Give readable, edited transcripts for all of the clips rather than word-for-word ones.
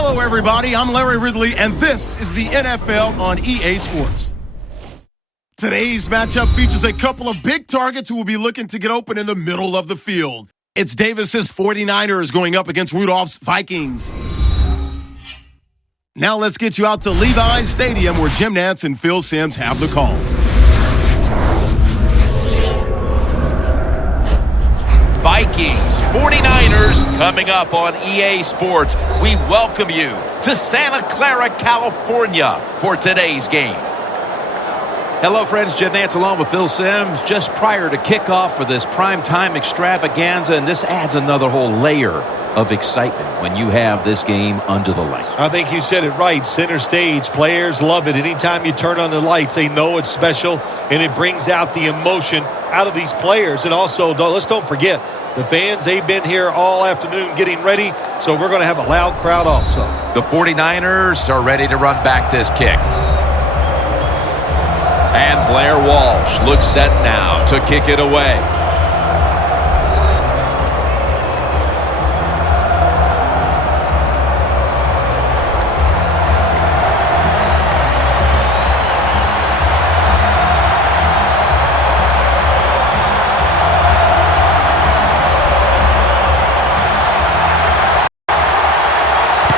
Hello, everybody. I'm Larry Ridley, and this is the NFL on EA Sports. Today's matchup features a couple of big targets who will be looking to get open in the middle of the field. It's Davis's 49ers going up against Rudolph's Vikings. Now let's get you out to Levi's Stadium where Jim Nantz and Phil Simms have the call. Vikings, 49ers coming up on EA Sports. We welcome you to Santa Clara, California for today's game. Hello, friends. Jim Nantz along with Phil Simms just prior to kickoff for this primetime extravaganza, and this adds another whole layer of excitement when you have this game under the lights. I think you said it right. Center stage. Players love it. Anytime you turn on the lights, they know it's special, and it brings out the emotion out of these players. And also, let's don't forget, the fans, they've been here all afternoon getting ready, so we're going to have a loud crowd also. The 49ers are ready to run back this kick. And Blair Walsh looks set now to kick it away.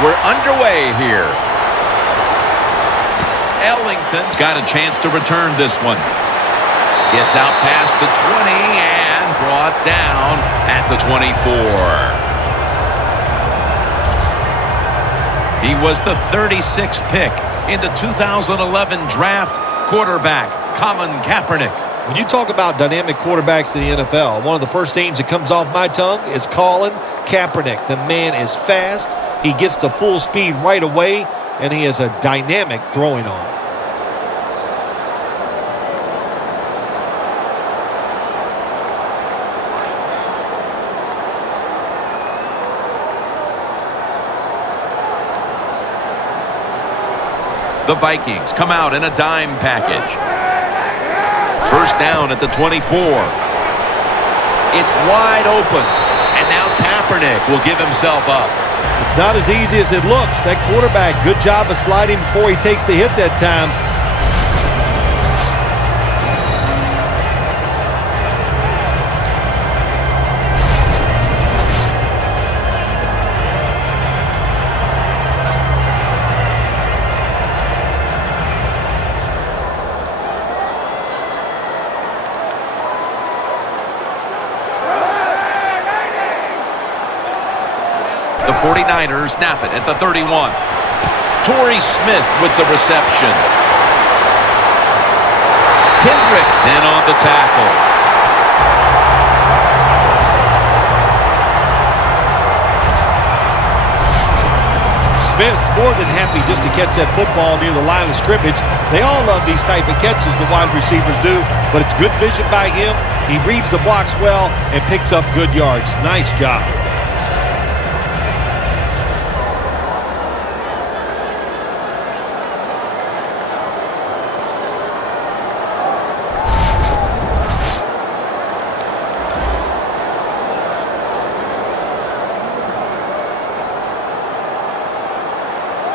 We're underway here. Ellington's got a chance to return this one. Gets out past the 20 and brought down at the 24. He was the 36th pick in the 2011 draft. Quarterback Colin Kaepernick. When you talk about dynamic quarterbacks in the NFL, one of the first names that comes off my tongue is Colin Kaepernick. The man is fast. He gets to full speed right away, and he has a dynamic throwing arm. The Vikings come out in a dime package. First down at the 24. It's wide open, and now Kaepernick will give himself up. It's not as easy as it looks. That quarterback, good job of sliding before he takes the hit that time. The 49ers snap it at the 31. Torrey Smith with the reception. Kendricks in on the tackle. Smith's more than happy just to catch that football near the line of scrimmage. They all love these type of catches, the wide receivers do, but it's good vision by him. He reads the blocks well and picks up good yards. Nice job.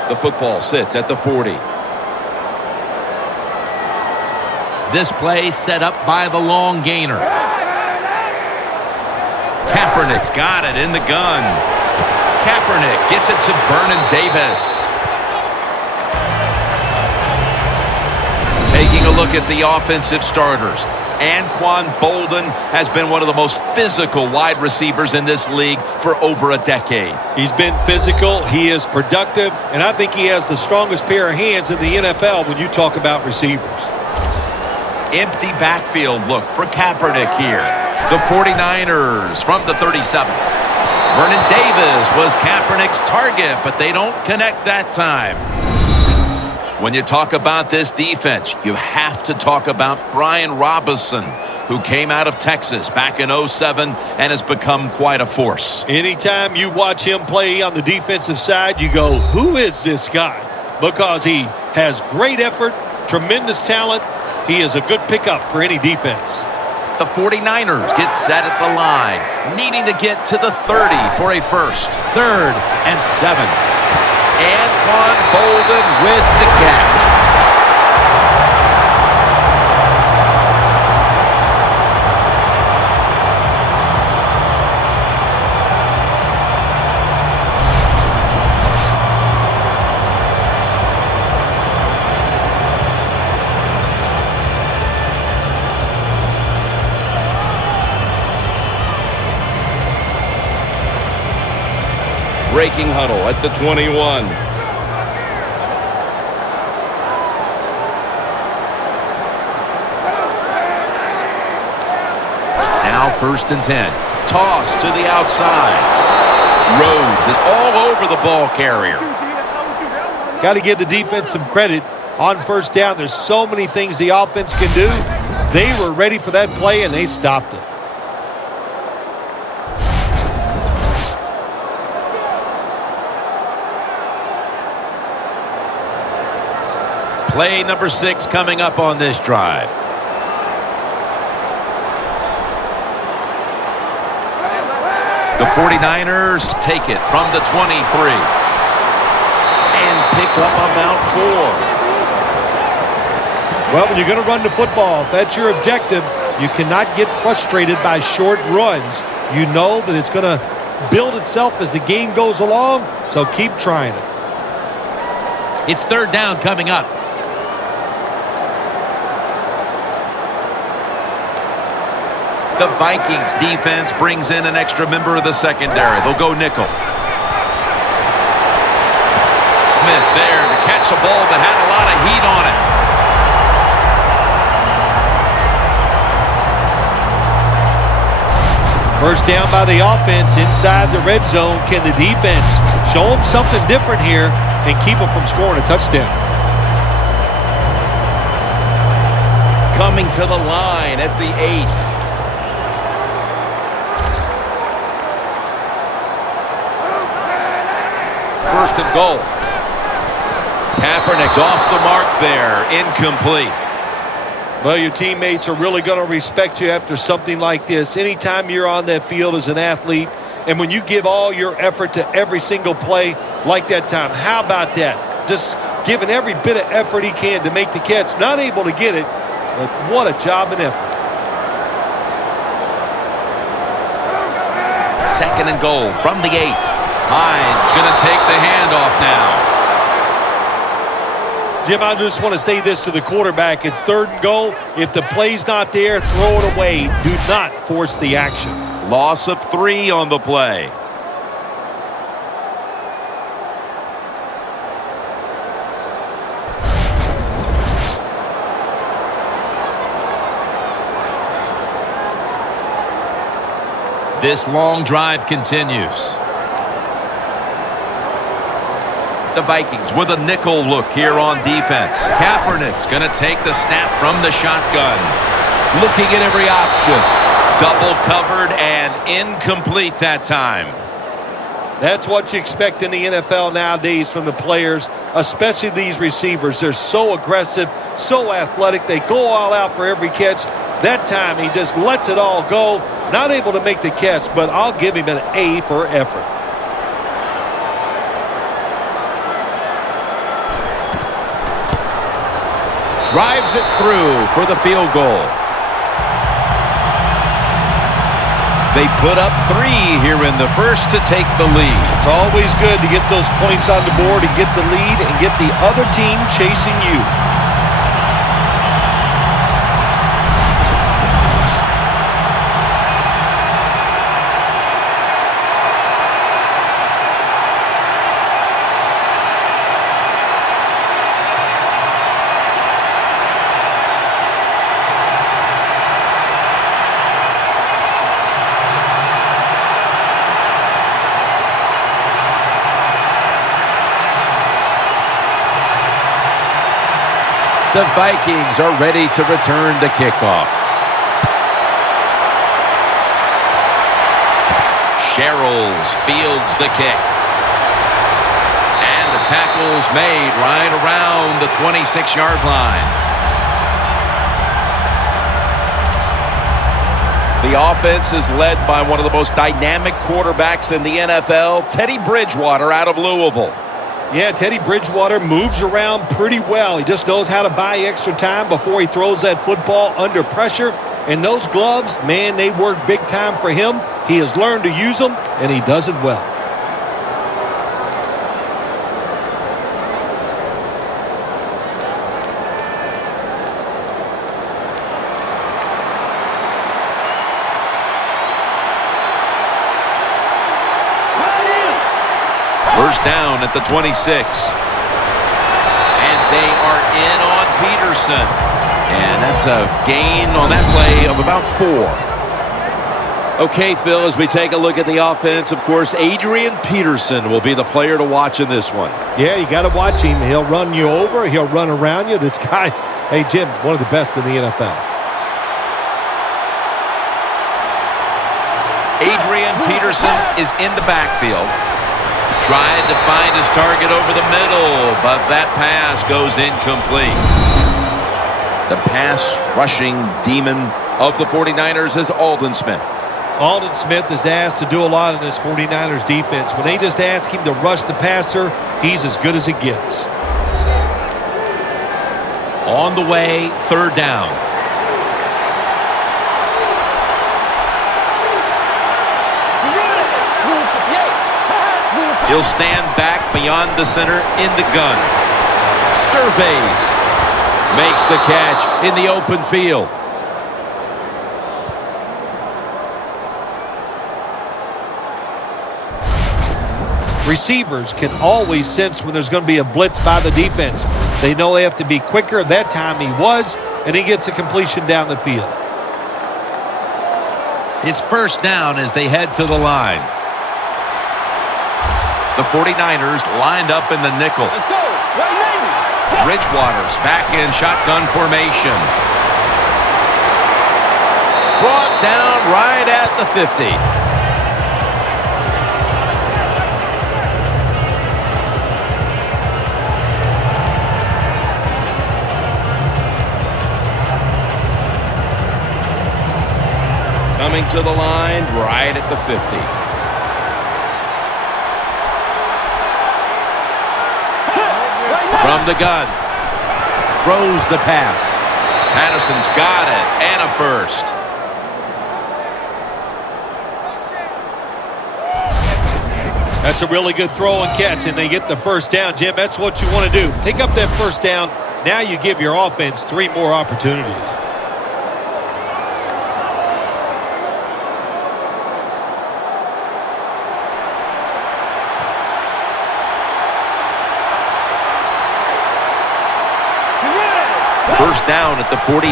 The football sits at the 40. This play set up by the long gainer. Kaepernick's got it in the gun. Kaepernick gets it to Vernon Davis. Taking a look at the offensive starters. Anquan Bolden has been one of the most physical wide receivers in this league for over a decade. He's been physical, he is productive, and I think he has the strongest pair of hands in the NFL when you talk about receivers. Empty backfield look for Kaepernick here. The 49ers from the 37. Vernon Davis was Kaepernick's target, but they don't connect that time. When you talk about this defense, you have to talk about Brian Robinson, who came out of Texas back in 07 and has become quite a force. Anytime you watch him play on the defensive side, you go, who is this guy? Because he has great effort, tremendous talent. He is a good pickup for any defense. The 49ers get set at the line, needing to get to the 30 for a first. 3rd and 7. one. Bolden with the catch. Breaking huddle at the 21. Now 1st and 10. Toss to the outside. Rhodes is all over the ball carrier. Got to give the defense some credit on 1st down. There's so many things the offense can do. They were ready for that play, and they stopped it. Play number 6 coming up on this drive. The 49ers take it from the 23 and pick up about 4. Well, when you're going to run the football, if that's your objective, you cannot get frustrated by short runs. You know that it's going to build itself as the game goes along, so keep trying it. It's 3rd down coming up. The Vikings defense brings in an extra member of the secondary. They'll go nickel. Smith's there to catch a ball that had a lot of heat on it. First down by the offense inside the red zone. Can the defense show them something different here and keep them from scoring a touchdown? Coming to the line at the 8. 1st and goal. Kaepernick's off the mark there. Incomplete. Well, your teammates are really going to respect you after something like this. Anytime you're on that field as an athlete, and when you give all your effort to every single play like that time, how about that? Just giving every bit of effort he can to make the catch. Not able to get it, but what a job and effort. 2nd and goal from the 8. Hines going to take the handoff now. Jim, I just want to say this to the quarterback. It's 3rd and goal. If the play's not there, throw it away. Do not force the action. Loss of 3 on the play. This long drive continues. The Vikings with a nickel look here on defense. Kaepernick's going to take the snap from the shotgun. Looking at every option. Double covered and incomplete that time. That's what you expect in the NFL nowadays from the players, especially these receivers. They're so aggressive, so athletic. They go all out for every catch. That time he just lets it all go. Not able to make the catch, but I'll give him an A for effort. Drives it through for the field goal. They put up 3 here in the first to take the lead. It's always good to get those points on the board and get the lead and get the other team chasing you. The Vikings are ready to return the kickoff. Sherrills fields the kick. And the tackle's made right around the 26-yard line. The offense is led by one of the most dynamic quarterbacks in the NFL, Teddy Bridgewater out of Louisville. Yeah, Teddy Bridgewater moves around pretty well. He just knows how to buy extra time before he throws that football under pressure. And those gloves, man, they work big time for him. He has learned to use them, and he does it well. First down at the 26. And they are in on Peterson. And that's a gain on that play of about 4. Okay, Phil, as we take a look at the offense, of course, Adrian Peterson will be the player to watch in this one. Yeah, you got to watch him. He'll run you over. He'll run around you. This guy's, hey, Jim, one of the best in the NFL. Adrian Peterson is in the backfield. Tried to find his target over the middle, but that pass goes incomplete. The pass rushing demon of the 49ers is Aldon Smith. Aldon Smith is asked to do a lot in this 49ers defense. When they just ask him to rush the passer, he's as good as it gets. On the way, third down. He'll stand back beyond the center in the gun. Surveys. Makes the catch in the open field. Receivers can always sense when there's going to be a blitz by the defense. They know they have to be quicker. That time he was, and he gets a completion down the field. It's first down as they head to the line. The 49ers lined up in the nickel. Let's go. Bridgewater's back in shotgun formation. Brought down right at the 50. Coming to the line right at the 50. From the gun. Throws the pass. Patterson's got it, and a first. That's a really good throw and catch, and they get the first down. Jim, that's what you want to do. Pick up that first down. Now you give your offense 3 more opportunities. First down at the 43.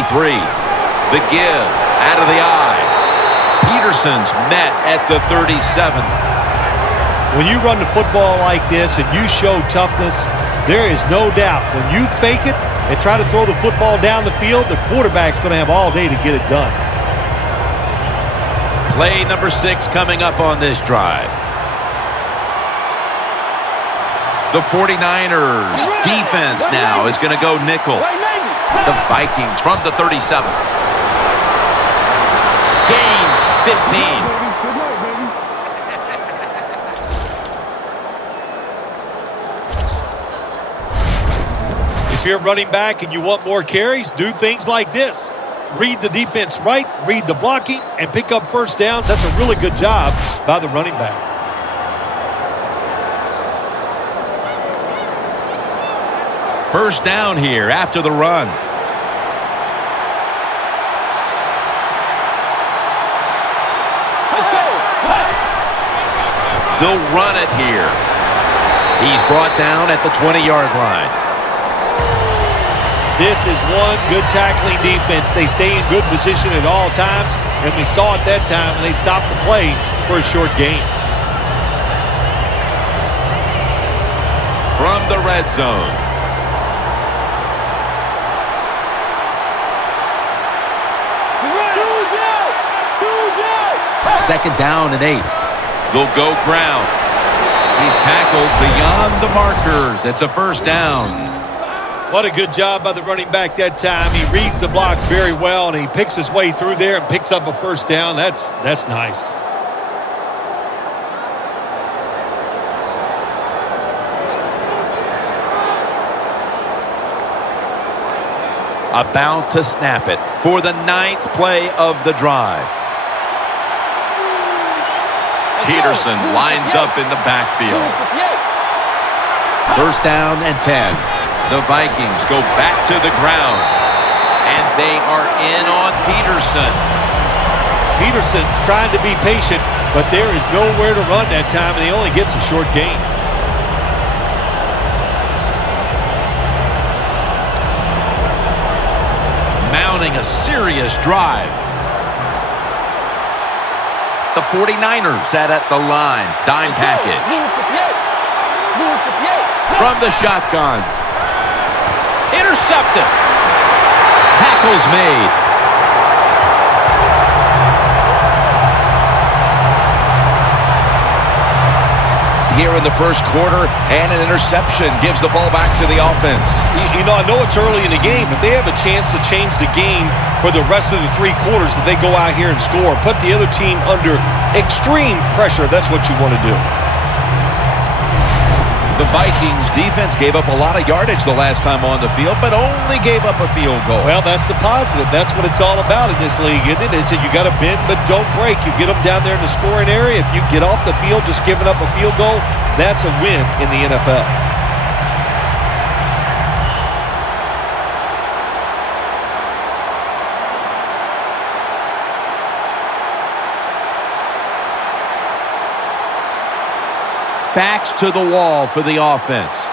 The give out of the eye. Peterson's met at the 37. When you run the football like this and you show toughness, there is no doubt when you fake it and try to throw the football down the field, the quarterback's going to have all day to get it done. Play number 6 coming up on this drive. The 49ers defense now is going to go nickel. The Vikings from the 37. Gains 15. If you're running back and you want more carries, do things like this. Read the defense right, read the blocking, and pick up first downs. That's a really good job by the running back. First down here after the run. They'll run it here. He's brought down at the 20-yard line. This is one good tackling defense. They stay in good position at all times, and we saw it that time when they stopped the play for a short gain. From the red zone. Second down and 8. They'll go ground. He's tackled beyond the markers. It's a first down. What a good job by the running back that time. He reads the block very well, and he picks his way through there and picks up a first down. That's nice. About to snap it for the 9th play of the drive. Peterson lines up in the backfield. First down and 10. The Vikings go back to the ground. And they are in on Peterson. Peterson's trying to be patient, but there is nowhere to run that time, and he only gets a short gain. Mounting a serious drive. The 49ers set at the line. Dime package. From the shotgun. Intercepted. Tackles made. Here in the first quarter, and an interception gives the ball back to the offense. You know, I know it's early in the game, but they have a chance to change the game for the rest of the 3 quarters that they go out here and score. Put the other team under extreme pressure. That's what you want to do. The Vikings defense gave up a lot of yardage the last time on the field, but only gave up a field goal. Well, that's the positive. That's what it's all about in this league, isn't it? It's that you got to bend but don't break. You get them down there in the scoring area. If you get off the field just giving up a field goal, that's a win in the NFL. Backs to the wall for the offense.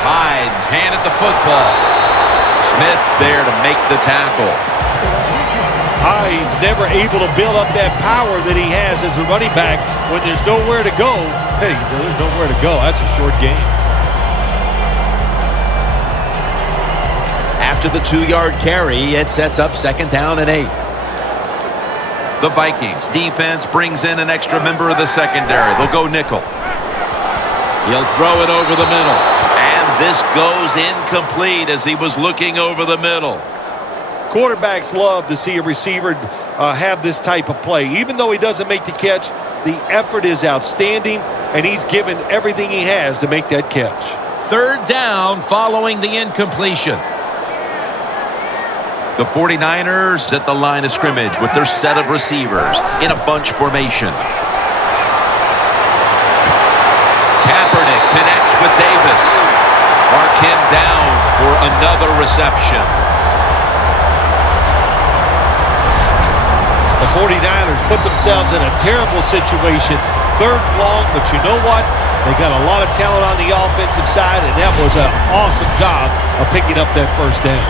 Hyde's handed the football. Smith's there to make the tackle. Hyde's never able to build up that power that he has as a running back when there's nowhere to go. Hey, there's nowhere to go. That's a short game. After the 2-yard carry, it sets up 2nd down and 8. The Vikings defense brings in an extra member of the secondary. They'll go nickel. He'll throw it over the middle. And this goes incomplete as he was looking over the middle. Quarterbacks love to see a receiver have this type of play. Even though he doesn't make the catch, the effort is outstanding, and he's given everything he has to make that catch. 3rd down following the incompletion. The 49ers set the line of scrimmage with their set of receivers in a bunch formation. Kaepernick connects with Davis. Mark him down for another reception. The 49ers put themselves in a terrible situation. 3rd and long, but you know what? They got a lot of talent on the offensive side, and that was an awesome job of picking up that 1st down.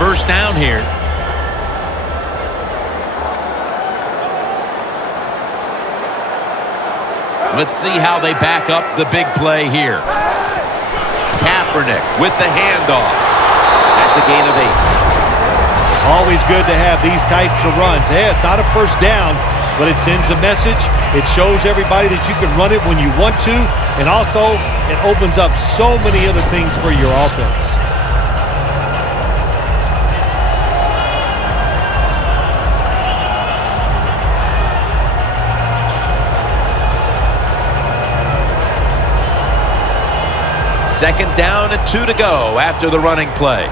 First down here. Let's see how they back up the big play here. Kaepernick with the handoff. That's a gain of 8. Always good to have these types of runs. Yeah, it's not a first down, but it sends a message. It shows everybody that you can run it when you want to, and also it opens up so many other things for your offense. Second down and 2 to go after the running play.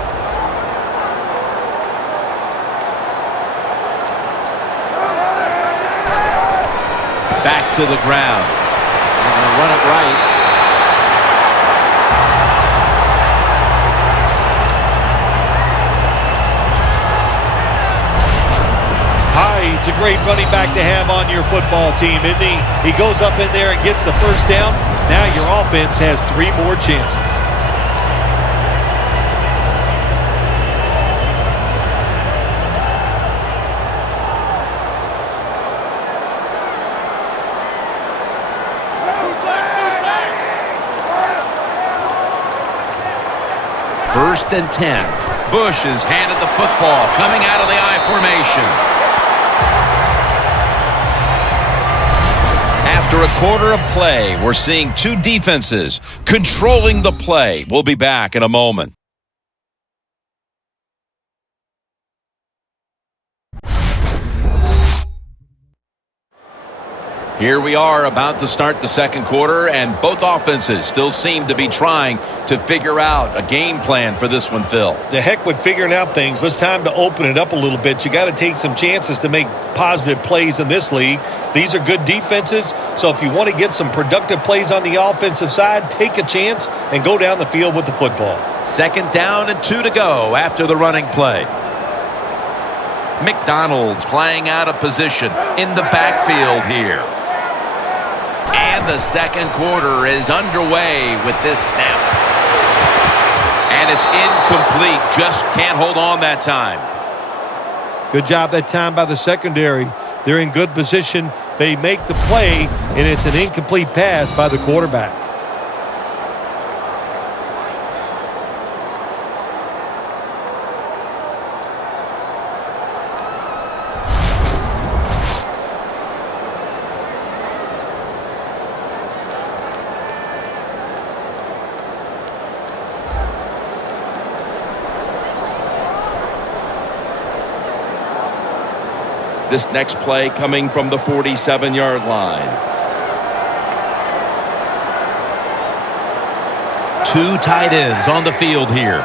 Back to the ground. They're going to run it right. Hyde's a great running back to have on your football team, isn't he? He goes up in there and gets the first down. Now your offense has 3 more chances. First and 10. Bush has handed the football coming out of the I formation. After a quarter of play, we're seeing 2 defenses controlling the play. We'll be back in a moment. Here we are about to start the second quarter, and both offenses still seem to be trying to figure out a game plan for this one, Phil. The heck with figuring out things. It's time to open it up a little bit. You got to take some chances to make positive plays in this league. These are good defenses, so if you want to get some productive plays on the offensive side, take a chance and go down the field with the football. 2nd down and 2 to go after the running play. McDonald's playing out of position in the backfield here. And the second quarter is underway with this snap. And it's incomplete. Just can't hold on that time. Good job that time by the secondary. They're in good position. They make the play, and it's an incomplete pass by the quarterback. This next play coming from the 47-yard line. 2 tight ends on the field here.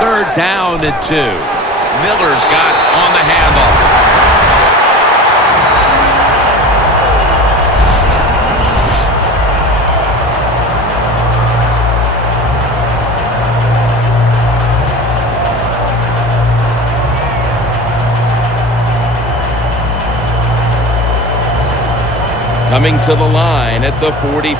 3rd down and 2. Miller's got on the handoff. Coming to the line at the 44.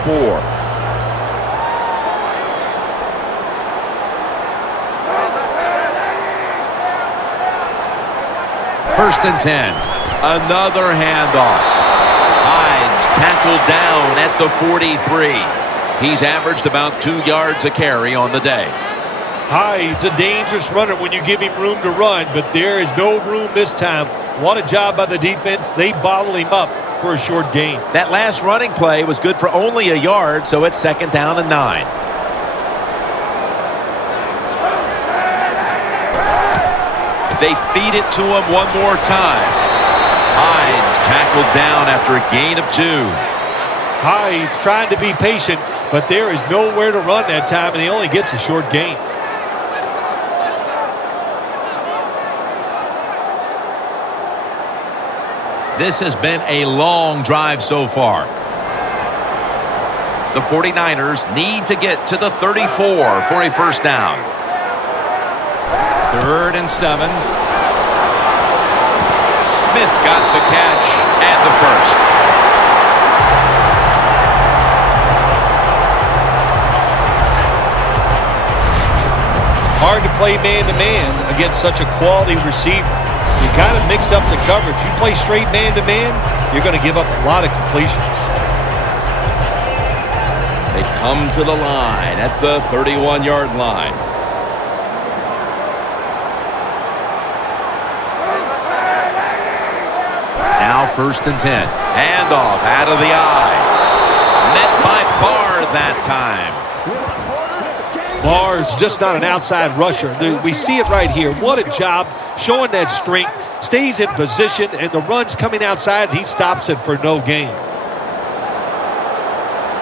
First and 10. Another handoff. Hyde's tackled down at the 43. He's averaged about 2 yards a carry on the day. Hyde's a dangerous runner when you give him room to run, but there is no room this time. What a job by the defense. They bottle him up for a short gain. That last running play was good for only a yard, so it's 2nd down and 9. They feed it to him one more time. Hyde's tackled down after a gain of 2. Hyde's trying to be patient, but there is nowhere to run that time, and he only gets a short gain. This has been a long drive so far. The 49ers need to get to the 34 for a first down. 3rd and 7. Smith's got the catch and the first. Hard to play man-to-man against such a quality receiver. You got to mix up the coverage. You play straight man-to-man, you're going to give up a lot of completions. They come to the line at the 31-yard line. Now 1st and 10. Handoff out of the eye. Met by Barr that time. Barr's just not an outside rusher. We see it right here. What a job showing that strength. Stays in position, and the run's coming outside, and he stops it for no gain.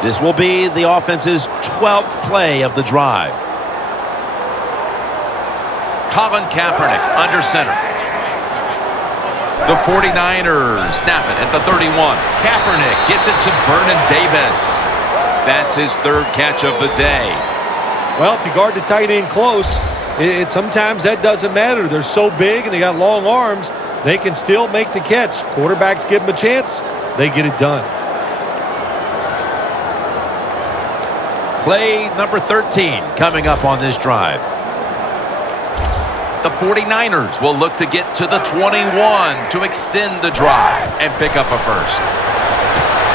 This will be the offense's 12th play of the drive. Colin Kaepernick under center. The 49ers snap it at the 31. Kaepernick gets it to Vernon Davis. That's his 3rd catch of the day. Well, if you guard the tight end close, sometimes that doesn't matter. They're so big and they got long arms, they can still make the catch. Quarterbacks give them a chance, they get it done. Play number 13 coming up on this drive. The 49ers will look to get to the 21 to extend the drive and pick up a first.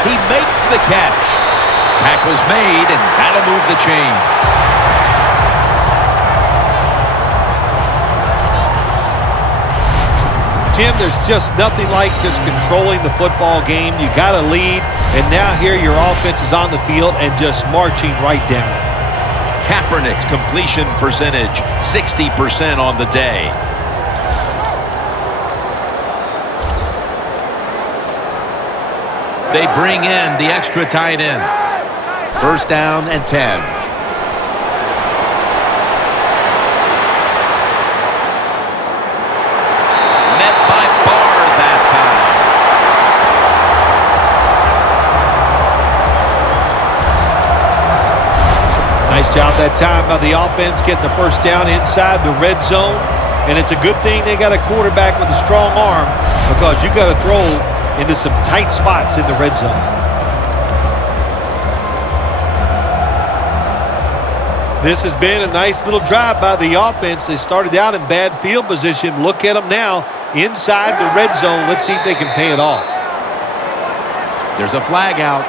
He makes the catch. Tackle's made, and that'll move the chains. Jim, there's just nothing like just controlling the football game. You got to lead, and now here your offense is on the field and just marching right down it. Kaepernick's completion percentage, 60% on the day. They bring in the extra tight end. First down and 10. Met by Barr that time. Nice job that time by the offense getting the first down inside the red zone. And it's a good thing they got a quarterback with a strong arm because you got to throw into some tight spots in the red zone. This has been a nice little drive by the offense. They started out in bad field position. Look at them now inside the red zone. Let's see if they can pay it off. There's a flag out.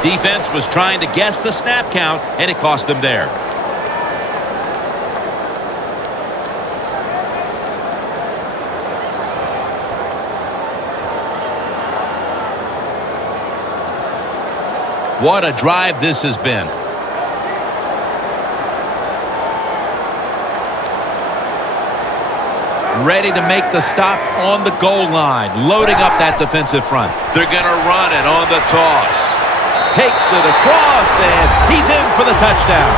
Defense was trying to guess the snap count, and it cost them there. What a drive this has been. Ready to make the stop on the goal line, loading up that defensive front. They're going to run it on the toss. Takes it across, and he's in for the touchdown.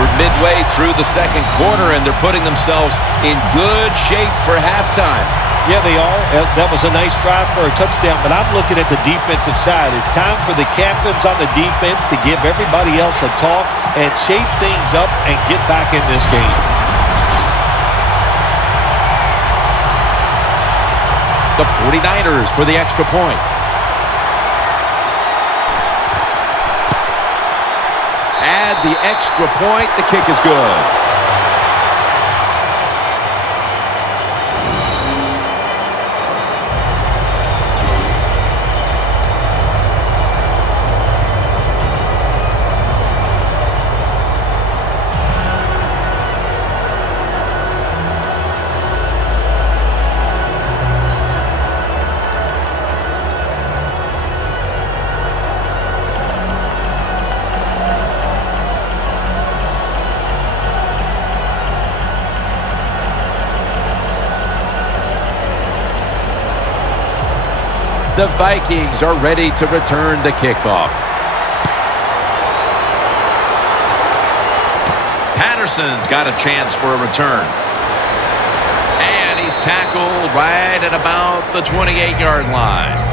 We're midway through the second quarter, and they're putting themselves in good shape for halftime. Yeah, they are. That was a nice drive for a touchdown, but I'm looking at the defensive side. It's time for the captains on the defense to give everybody else a talk and shape things up and get back in this game. The 49ers for the extra point. Add the extra point. The kick is good. The Vikings are ready to return the kickoff. Patterson's got a chance for a return. And he's tackled right at about the 28-yard line.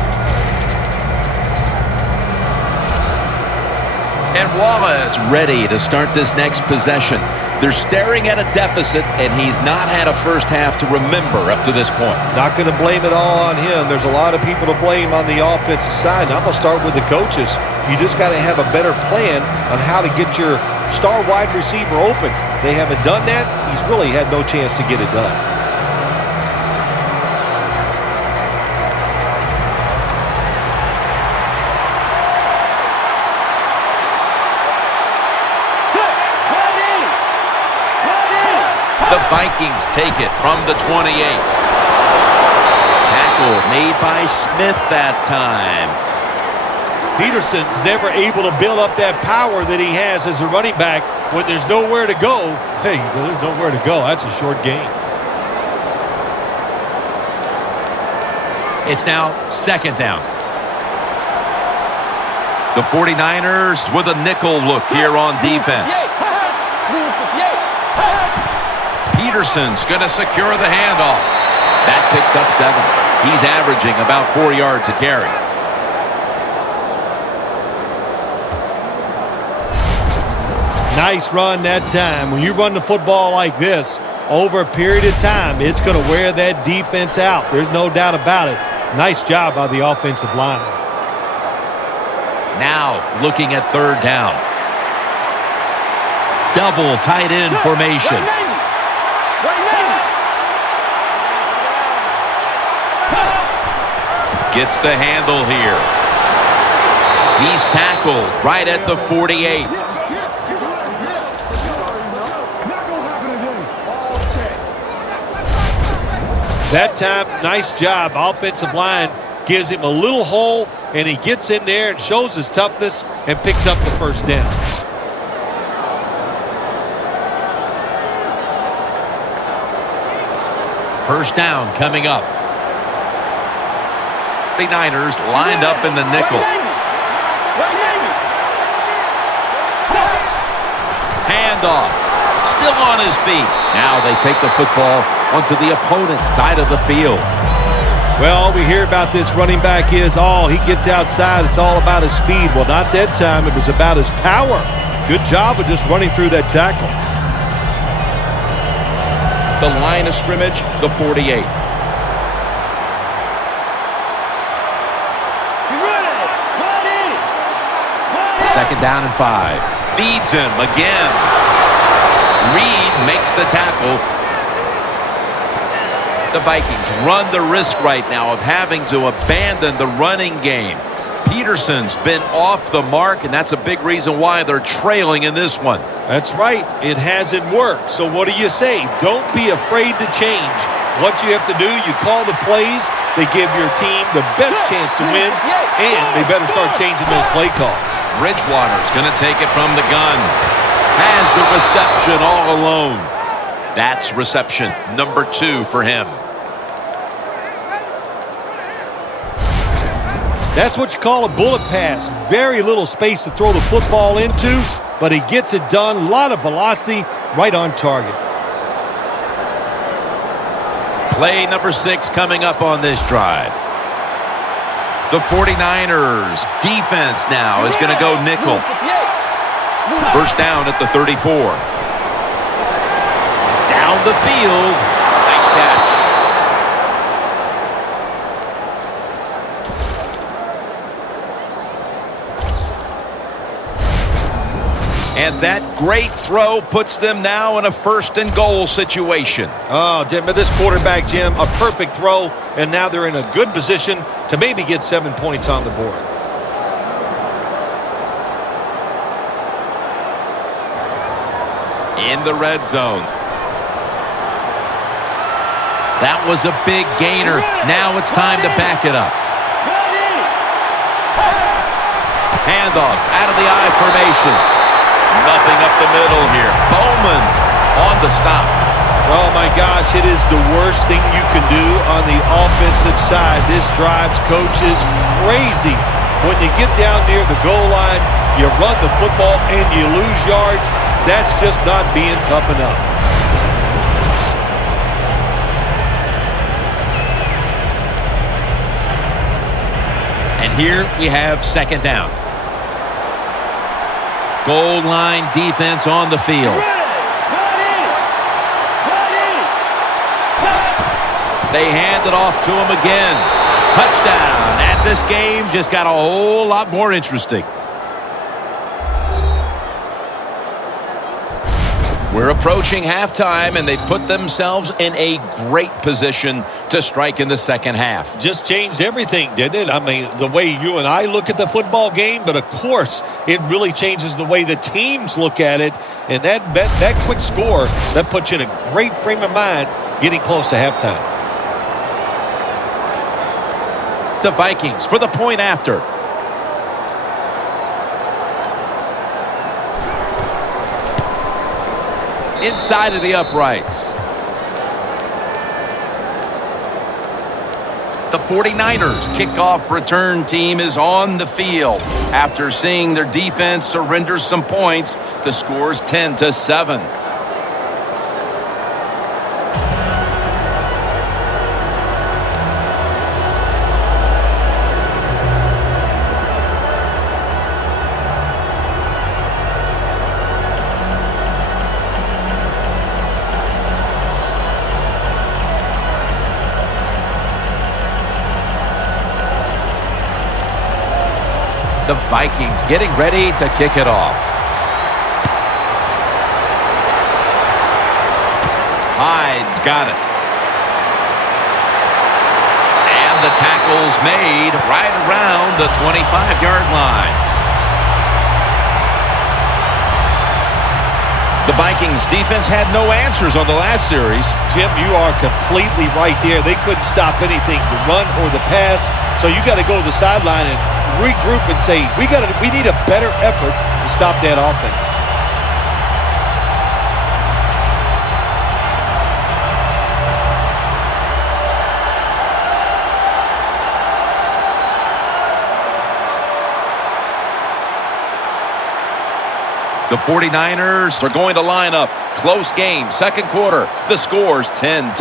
And Wallace ready to start this next possession. They're staring at a deficit, and he's not had a first half to remember up to this point. Not going to blame it all on him. There's a lot of people to blame on the offensive side, and I'm going to start with the coaches. You just got to have a better plan on how to get your star wide receiver open. They haven't done that. He's really had no chance to get it done. Vikings take it from the 28. Tackle made by Smith that time. Peterson's never able to build up that power that he has as a running back when there's nowhere to go. Hey, there's nowhere to go. That's a short game. It's now second down. The 49ers with a nickel look here on defense. Peterson's going to secure the handoff. That picks up 7. He's averaging about 4 yards a carry. Nice run that time. When you run the football like this, over a period of time, it's going to wear that defense out. There's no doubt about it. Nice job by the offensive line. Now looking at third down. Double tight end formation. Gets the handle here. He's tackled right at the 48. That time, nice job. Offensive line gives him a little hole, and he gets in there and shows his toughness and picks up the first down. First down coming up. The Niners lined up in the nickel. Handoff. Still on his feet. Now they take the football onto the opponent's side of the field. Well, all we hear about this running back is, he gets outside. It's all about his speed. Well, not that time. It was about his power. Good job of just running through that tackle. The line of scrimmage, the 48. Second down and 5. Feeds him again. Reed makes the tackle. The Vikings run the risk right now of having to abandon the running game. Peterson's been off the mark, and that's a big reason why they're trailing in this one. That's right. It hasn't worked. So what do you say? Don't be afraid to change. What you have to do, you call the plays. They give your team the best chance to win, and they better start changing those play calls. Bridgewater's going to take it from the gun. Has the reception all alone. That's reception number 2 for him. That's what you call a bullet pass. Very little space to throw the football into, but he gets it done. A lot of velocity, right on target. Play number 6 coming up on this drive. The 49ers defense now is going to go nickel. First down at the 34. Down the field. Nice catch. And that great throw puts them now in a first and goal situation. Oh, Jim, this quarterback, Jim, a perfect throw, and now they're in a good position to maybe get 7 points on the board. In the red zone. That was a big gainer. Now it's time to back it up. Handoff out of the I formation. Nothing up the middle here. Bowman on the stop. Oh, my gosh, it is the worst thing you can do on the offensive side. This drives coaches crazy. When you get down near the goal line, you run the football and you lose yards. That's just not being tough enough. And here we have second down. Goal line defense on the field. They hand it off to him again. Touchdown. And this game just got a whole lot more interesting. We're approaching halftime, and they put themselves in a great position to strike in the second half. Just changed everything, didn't it? I mean, the way you and I look at the football game, but of course, it really changes the way the teams look at it. And that quick score, that puts you in a great frame of mind getting close to halftime. The Vikings for the point after. Inside of the uprights. The 49ers kickoff return team is on the field. After seeing their defense surrender some points, the score's 10-7. The Vikings getting ready to kick it off. Hyde's got it. And the tackle's made right around the 25-yard line. The Vikings defense had no answers on the last series. Jim, you are completely right there. They couldn't stop anything, the run or the pass. So you got to go to the sideline and regroup and say, we need a better effort to stop that offense. The 49ers are going to line up. Close game, second quarter. The score's 10-7.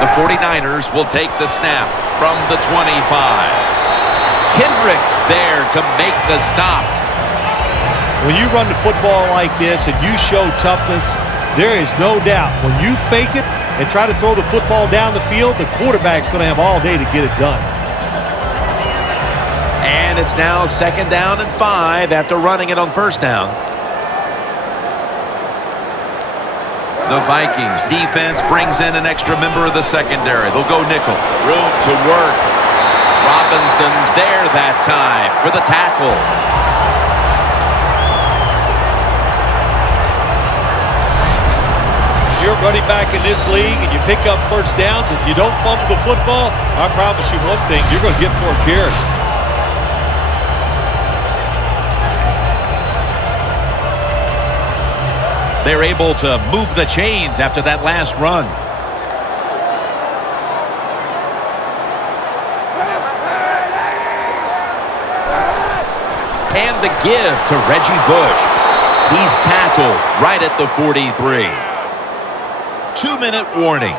The 49ers will take the snap from the 25. Kendricks there to make the stop. When you run the football like this and you show toughness, there is no doubt when you fake it and try to throw the football down the field, the quarterback's going to have all day to get it done. And it's now 2nd down and 5 after running it on 1st down. The Vikings defense brings in an extra member of the secondary. They'll go nickel. Room to work. Robinson's there that time for the tackle. You're running back in this league and you pick up first downs and you don't fumble the football, I promise you one thing, you're going to get more carries. They're able to move the chains after that last run. And the give to Reggie Bush. He's tackled right at the 43. 2-minute warning.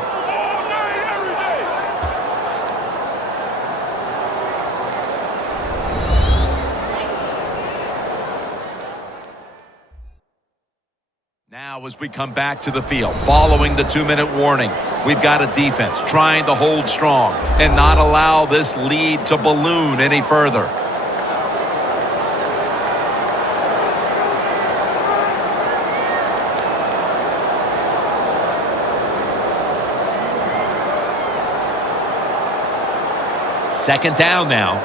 Now as we come back to the field, following the 2-minute warning, we've got a defense trying to hold strong and not allow this lead to balloon any further. Second down now.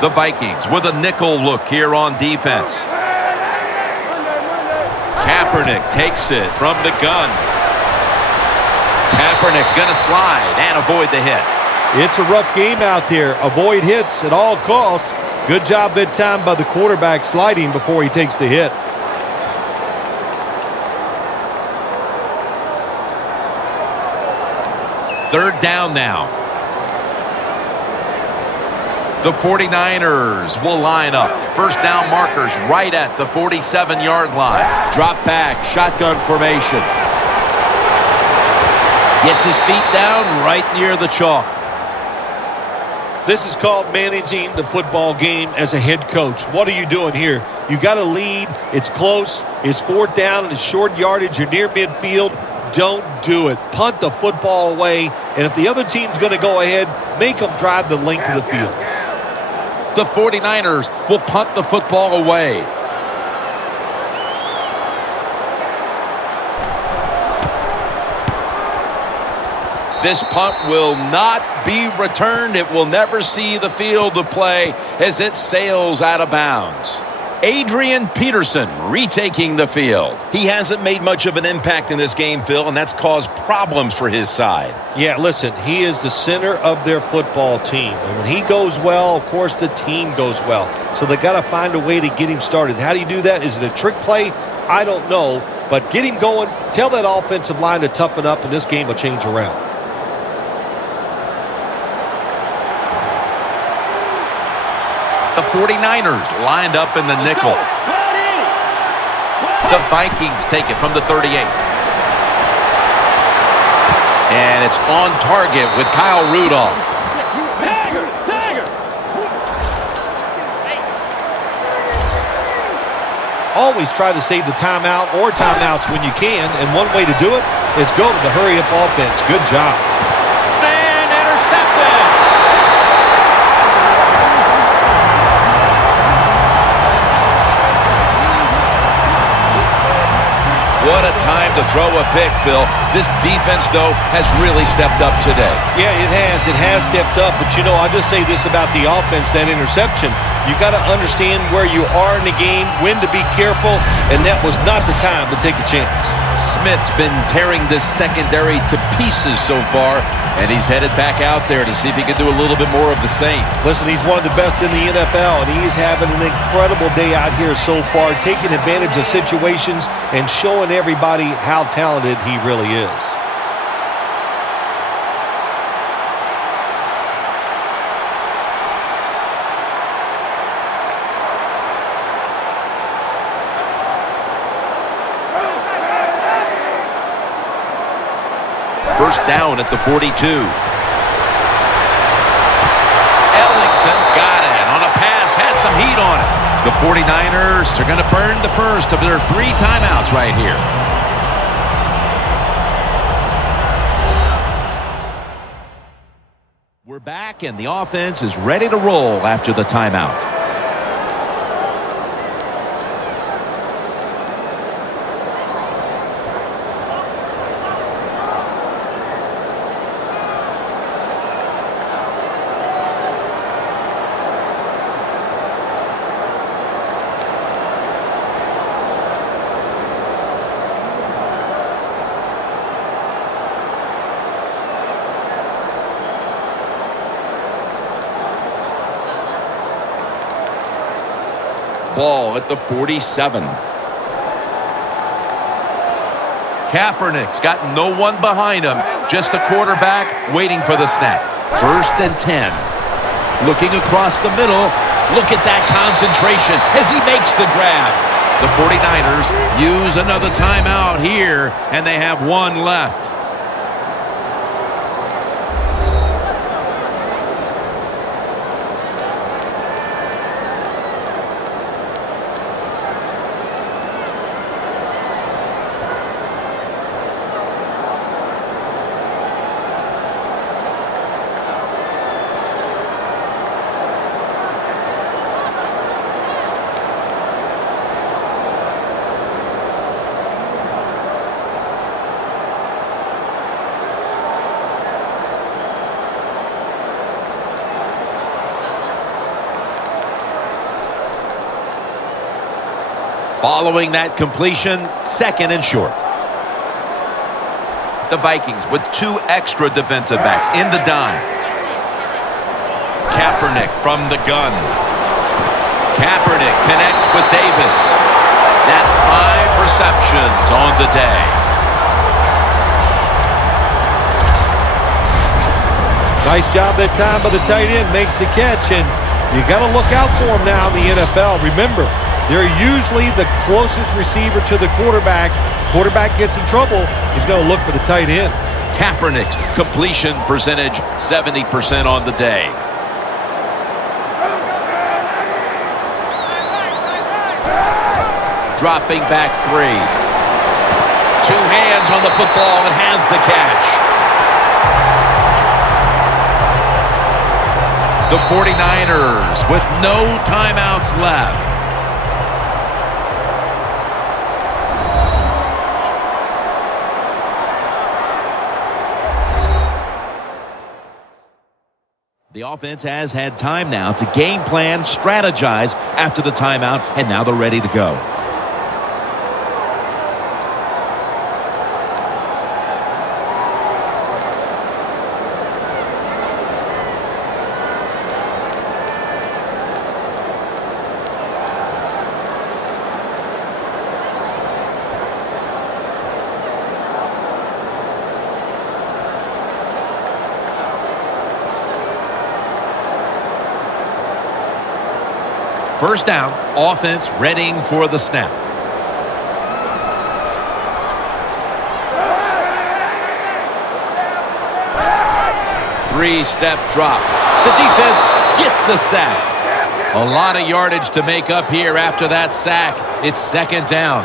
The Vikings with a nickel look here on defense. Kaepernick takes it from the gun. Kaepernick's going to slide and avoid the hit. It's a rough game out there. Avoid hits at all costs. Good job that time by the quarterback sliding before he takes the hit. Third down now. The 49ers will line up. First down markers right at the 47-yard line. Drop back, shotgun formation. Gets his feet down right near the chalk. This is called managing the football game as a head coach. What are you doing here? You got to lead. It's close. It's 4th down and it's short yardage. You're near midfield. Don't do it. Punt the football away. And if the other team's going to go ahead, make them drive the length of the field. The 49ers will punt the football away. This punt will not be returned. It will never see the field of play as it sails out of bounds. Adrian Peterson retaking the field. He hasn't made much of an impact in this game, Phil, and that's caused problems for his side. Yeah, listen, he is the center of their football team. And when he goes well, of course, the team goes well. So they got to find a way to get him started. How do you do that? Is it a trick play? I don't know. But get him going. Tell that offensive line to toughen up, and this game will change around. The 49ers lined up in the nickel. The Vikings take it from the 38. And it's on target with Kyle Rudolph. Always try to save the timeout or timeouts when you can, and one way to do it is go to the hurry-up offense. Good job. And intercepted. What a time to throw a pick, Phil. This defense, though, has really stepped up today. Yeah, it has. It has stepped up. But, I'll just say this about the offense, that interception. You got to understand where you are in the game, when to be careful, and that was not the time to take a chance. Smith's been tearing this secondary to pieces so far, and he's headed back out there to see if he can do a little bit more of the same. Listen, he's one of the best in the NFL, and he is having an incredible day out here so far, taking advantage of situations and showing everybody how talented he really is. First down at the 42. Ellington's got it on a pass, had some heat on it. The 49ers are going to burn the first of their 3 timeouts right here. We're back, and the offense is ready to roll after the timeout. Ball at the 47. Kaepernick's got no one behind him, just a quarterback waiting for the snap. First and 10. Looking across the middle. Look at that concentration as he makes the grab. The 49ers use another timeout here, and they have one left. Following that completion, second and short. The Vikings with 2 extra defensive backs in the dime. Kaepernick from the gun. Kaepernick connects with Davis. That's 5 receptions on the day. Nice job that time by the tight end. Makes the catch, and you got to look out for him now in the NFL. Remember, they're usually the closest receiver to the quarterback. Quarterback gets in trouble, he's going to look for the tight end. Kaepernick's completion percentage, 70% on the day. Dropping back 3. 2 hands on the football and has the catch. The 49ers with no timeouts left. The offense has had time now to game plan, strategize after the timeout, and now they're ready to go. First down, offense readying for the snap. Three-step drop. The defense gets the sack. A lot of yardage to make up here after that sack. It's second down.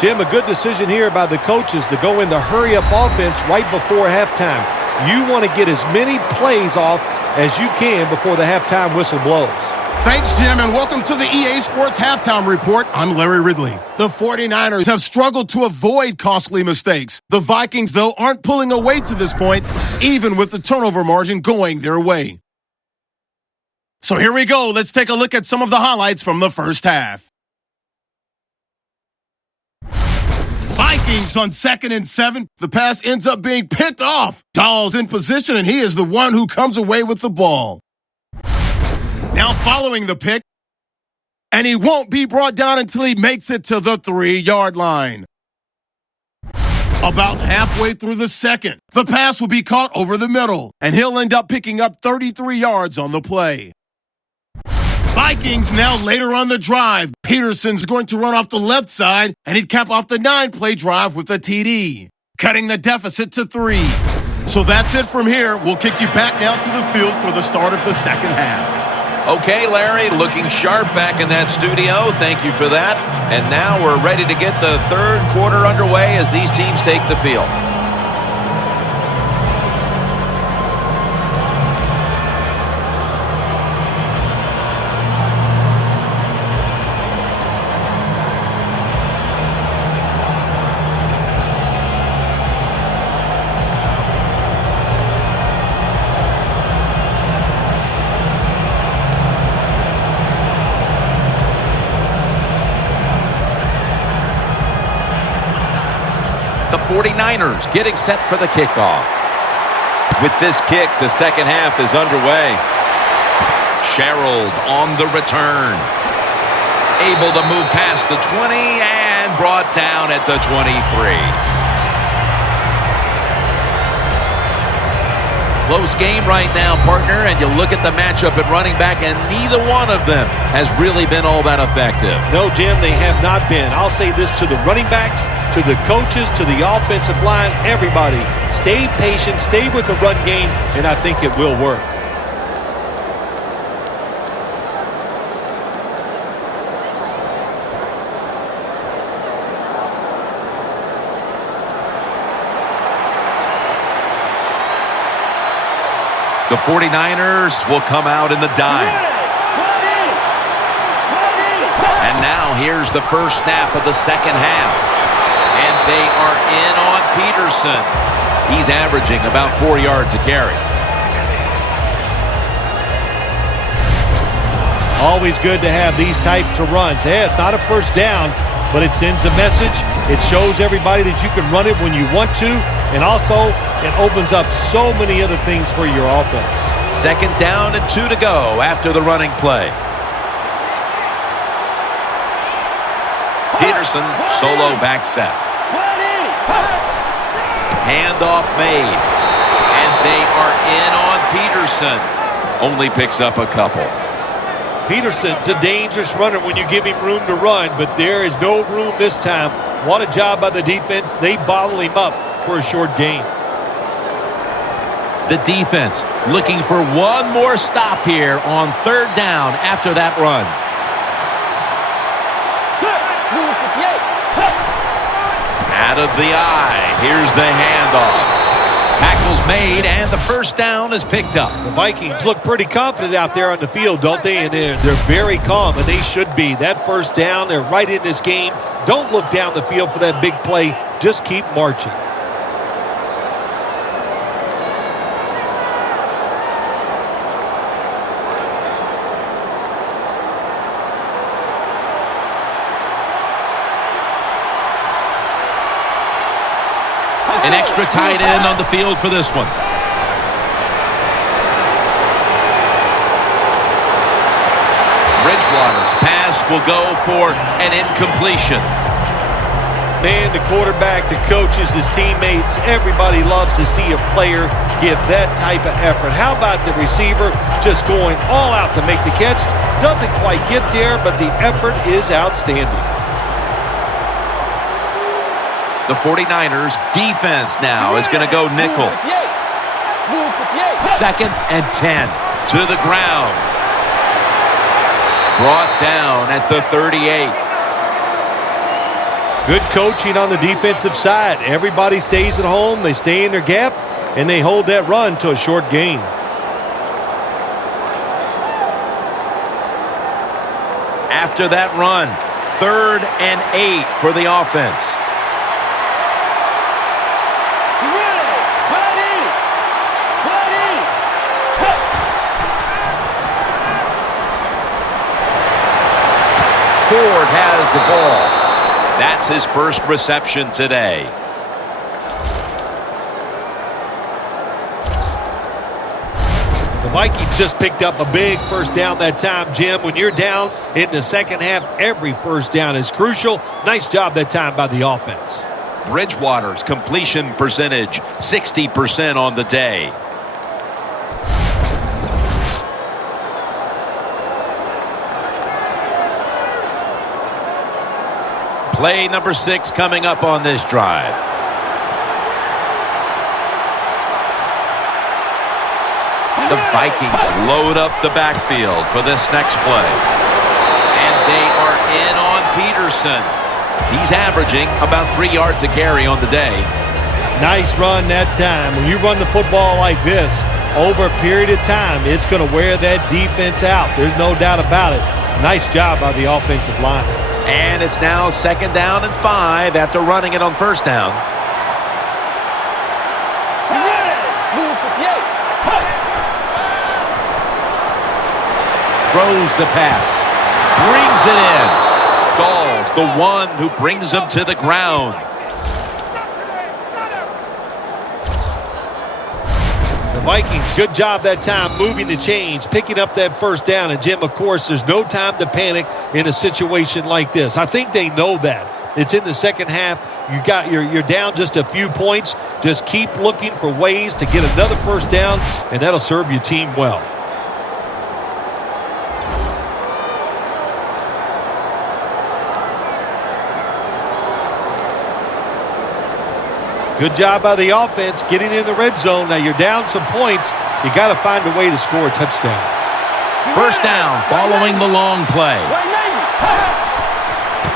Jim, a good decision here by the coaches to go into hurry-up offense right before halftime. You want to get as many plays off as you can before the halftime whistle blows. Thanks, Jim, and welcome to the EA Sports Halftime Report. I'm Larry Ridley. The 49ers have struggled to avoid costly mistakes. The Vikings, though, aren't pulling away to this point, even with the turnover margin going their way. So here we go. Let's take a look at some of the highlights from the first half. Vikings on 2nd and 7. The pass ends up being picked off. Dahl's in position, and he is the one who comes away with the ball. Now following the pick, and he won't be brought down until he makes it to the 3-yard line. About halfway through the second, the pass will be caught over the middle, and he'll end up picking up 33 yards on the play. Vikings now later on the drive. Peterson's going to run off the left side, and he'd cap off the 9-play drive with a TD, cutting the deficit to 3. So that's it from here. We'll kick you back down to the field for the start of the second half. Okay, Larry, looking sharp back in that studio. Thank you for that. And now we're ready to get the third quarter underway as these teams take the field. The 49ers getting set for the kickoff. With this kick, the second half is underway. Sherald on the return. Able to move past the 20 and brought down at the 23. Close game right now, partner, and you look at the matchup at running back, and neither one of them has really been all that effective. No, Jim, they have not been. I'll say this to the running backs, to the coaches, to the offensive line, everybody. Stay patient, stay with the run game, and I think it will work. The 49ers will come out in the dime. And now here's the first snap of the second half. And they are in on Peterson. He's averaging about 4 yards a carry. Always good to have these types of runs. Hey, it's not a first down, but it sends a message. It shows everybody that you can run it when you want to, and also it opens up so many other things for your offense. Second down and 2 to go after the running play. Peterson, solo back set. Handoff made. And they are in on Peterson. Only picks up a couple. Peterson's a dangerous runner when you give him room to run, but there is no room this time. What a job by the defense. They bottle him up for a short gain. The defense looking for one more stop here on third down after that run. Out of the eye. Here's the handoff. Tackle's made, and the first down is picked up. The Vikings look pretty confident out there on the field, don't they? And they're very calm, and they should be. That first down, they're right in this game. Don't look down the field for that big play. Just keep marching. An extra tight end on the field for this one. Bridgewater's pass will go for an incompletion. Man, the quarterback, the coaches, his teammates, everybody loves to see a player give that type of effort. How about the receiver just going all out to make the catch? Doesn't quite get there, but the effort is outstanding. The 49ers defense now is going to go nickel. Second and 10 to the ground. Brought down at the 38. Good coaching on the defensive side. Everybody stays at home. They stay in their gap, and they hold that run to a short gain. After that run, 3rd and 8 for the offense. Ford has the ball. That's his first reception today. The Vikings just picked up a big first down that time, Jim. When you're down in the second half, every first down is crucial. Nice job that time by the offense. Bridgewater's completion percentage, 60% on the day. Play number 6 coming up on this drive. The Vikings load up the backfield for this next play. And they are in on Peterson. He's averaging about 3 yards a carry on the day. Nice run that time. When you run the football like this, over a period of time, it's going to wear that defense out. There's no doubt about it. Nice job by the offensive line. And it's now 2nd down and 5 after running it on 1st down. Throws the pass. Brings it in. Dahl's the one who brings him to the ground. The Vikings, good job that time moving the chains, picking up that first down. And, Jim, of course, there's no time to panic in a situation like this. I think they know that. It's in the second half. You're down just a few points. Just keep looking for ways to get another first down, and that'll serve your team well. Good job by the offense getting in the red zone. Now you're down some points. You got to find a way to score a touchdown. First down following the long play.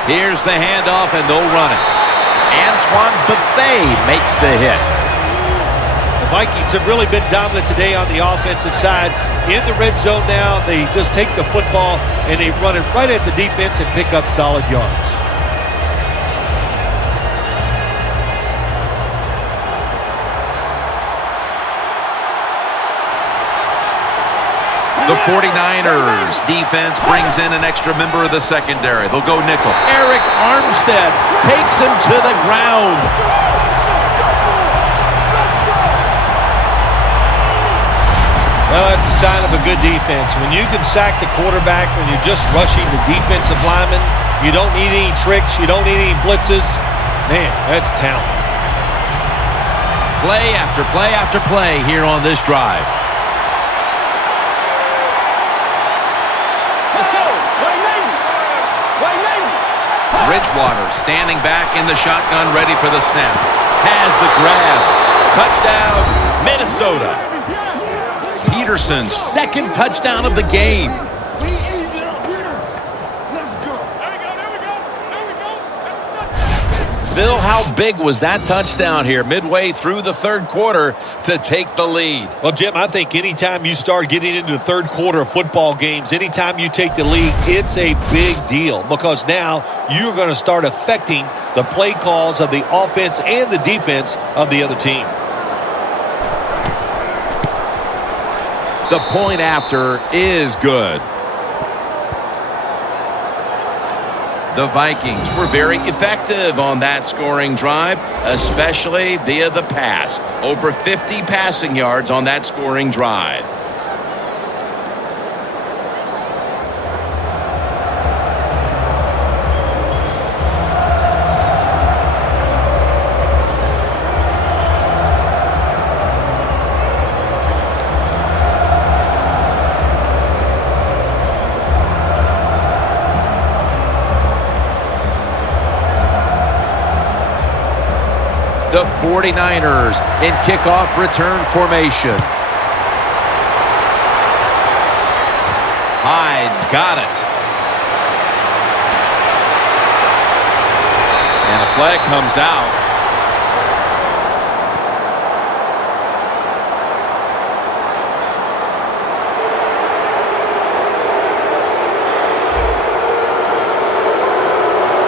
Here's the handoff, and they'll run it. Antoine Buffet makes the hit. The Vikings have really been dominant today on the offensive side. In the red zone now, they just take the football and they run it right at the defense and pick up solid yards. The 49ers defense brings in an extra member of the secondary. They'll go nickel. Eric Armstead takes him to the ground. Well, that's a sign of a good defense. When you can sack the quarterback, when you're just rushing the defensive lineman, you don't need any tricks, you don't need any blitzes. Man, that's talent. Play after play after play here on this drive. Bridgewater standing back in the shotgun, ready for the snap. Has the grab. Touchdown, Minnesota. Peterson's 2nd touchdown of the game. Phil, how big was that touchdown here midway through the 3rd quarter to take the lead? Well, Jim, I think anytime you start getting into the 3rd quarter of football games, anytime you take the lead, it's a big deal because now you're going to start affecting the play calls of the offense and the defense of the other team. The point after is good. The Vikings were very effective on that scoring drive, especially via the pass. Over 50 passing yards on that scoring drive. The 49ers in kickoff return formation. Hyde's got it. And a flag comes out.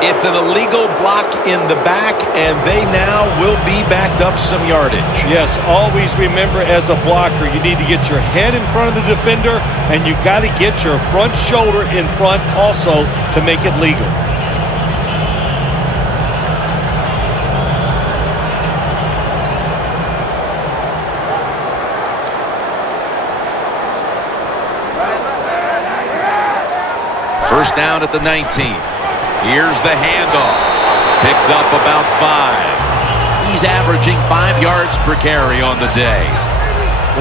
It's an illegal block in the back, and they now will be backed up some yardage. Yes, always remember as a blocker, you need to get your head in front of the defender, and you got to get your front shoulder in front also to make it legal. First down at the 19. Here's the handoff. Picks up about 5. He's averaging 5 yards per carry on the day.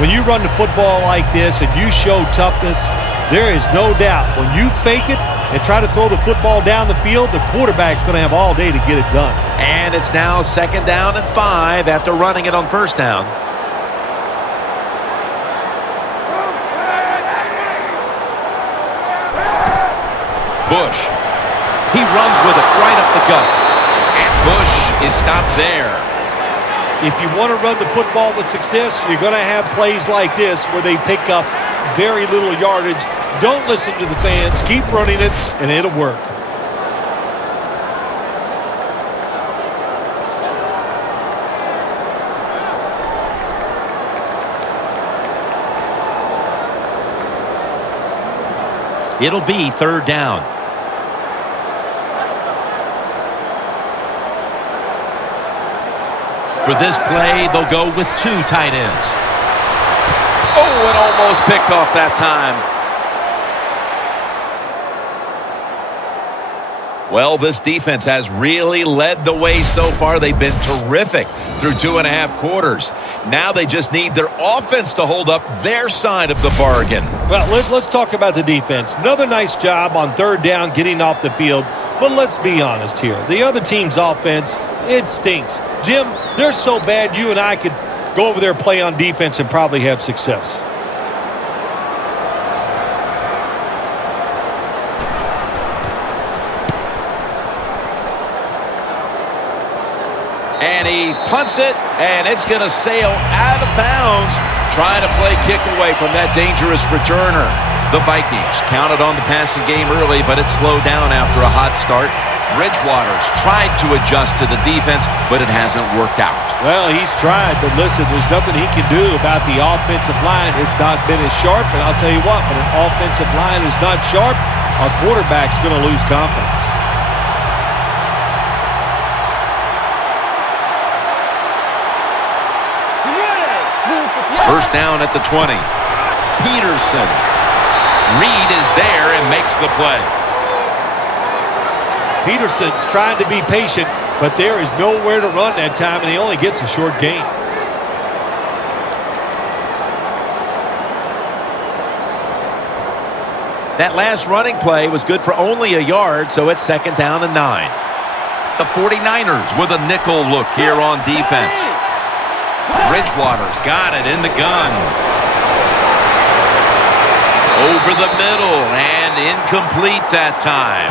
When you run the football like this and you show toughness, there is no doubt when you fake it and try to throw the football down the field, the quarterback's going to have all day to get it done. And it's now 2nd down and 5 after running it on 1st down. Bush. He runs with it right up the gut. And Bush is stopped there. If you want to run the football with success, you're going to have plays like this where they pick up very little yardage. Don't listen to the fans. Keep running it, and it'll work. It'll be 3rd down. For this play, they'll go with 2 tight ends. Oh, and almost picked off that time. Well, this defense has really led the way so far. They've been terrific through 2.5 quarters. Now they just need their offense to hold up their side of the bargain. Well, let's talk about the defense. Another nice job on 3rd down getting off the field. But let's be honest here. The other team's offense, it stinks. Jim, they're so bad you and I could go over there, play on defense, and probably have success. And he punts it, and it's going to sail out of bounds, trying to play kick away from that dangerous returner. The Vikings counted on the passing game early, but it slowed down after a hot start. Bridgewater's tried to adjust to the defense, but it hasn't worked out. Well, he's tried, but listen, there's nothing he can do about the offensive line. It's not been as sharp, and I'll tell you what, when an offensive line is not sharp, our quarterback's going to lose confidence. First down at the 20. Peterson. Reed is there and makes the play. Peterson's trying to be patient, but there is nowhere to run that time, and he only gets a short gain. That last running play was good for only a yard, so it's 2nd down and 9. The 49ers with a nickel look here on defense. Bridgewater's got it in the gun. Over the middle and incomplete that time.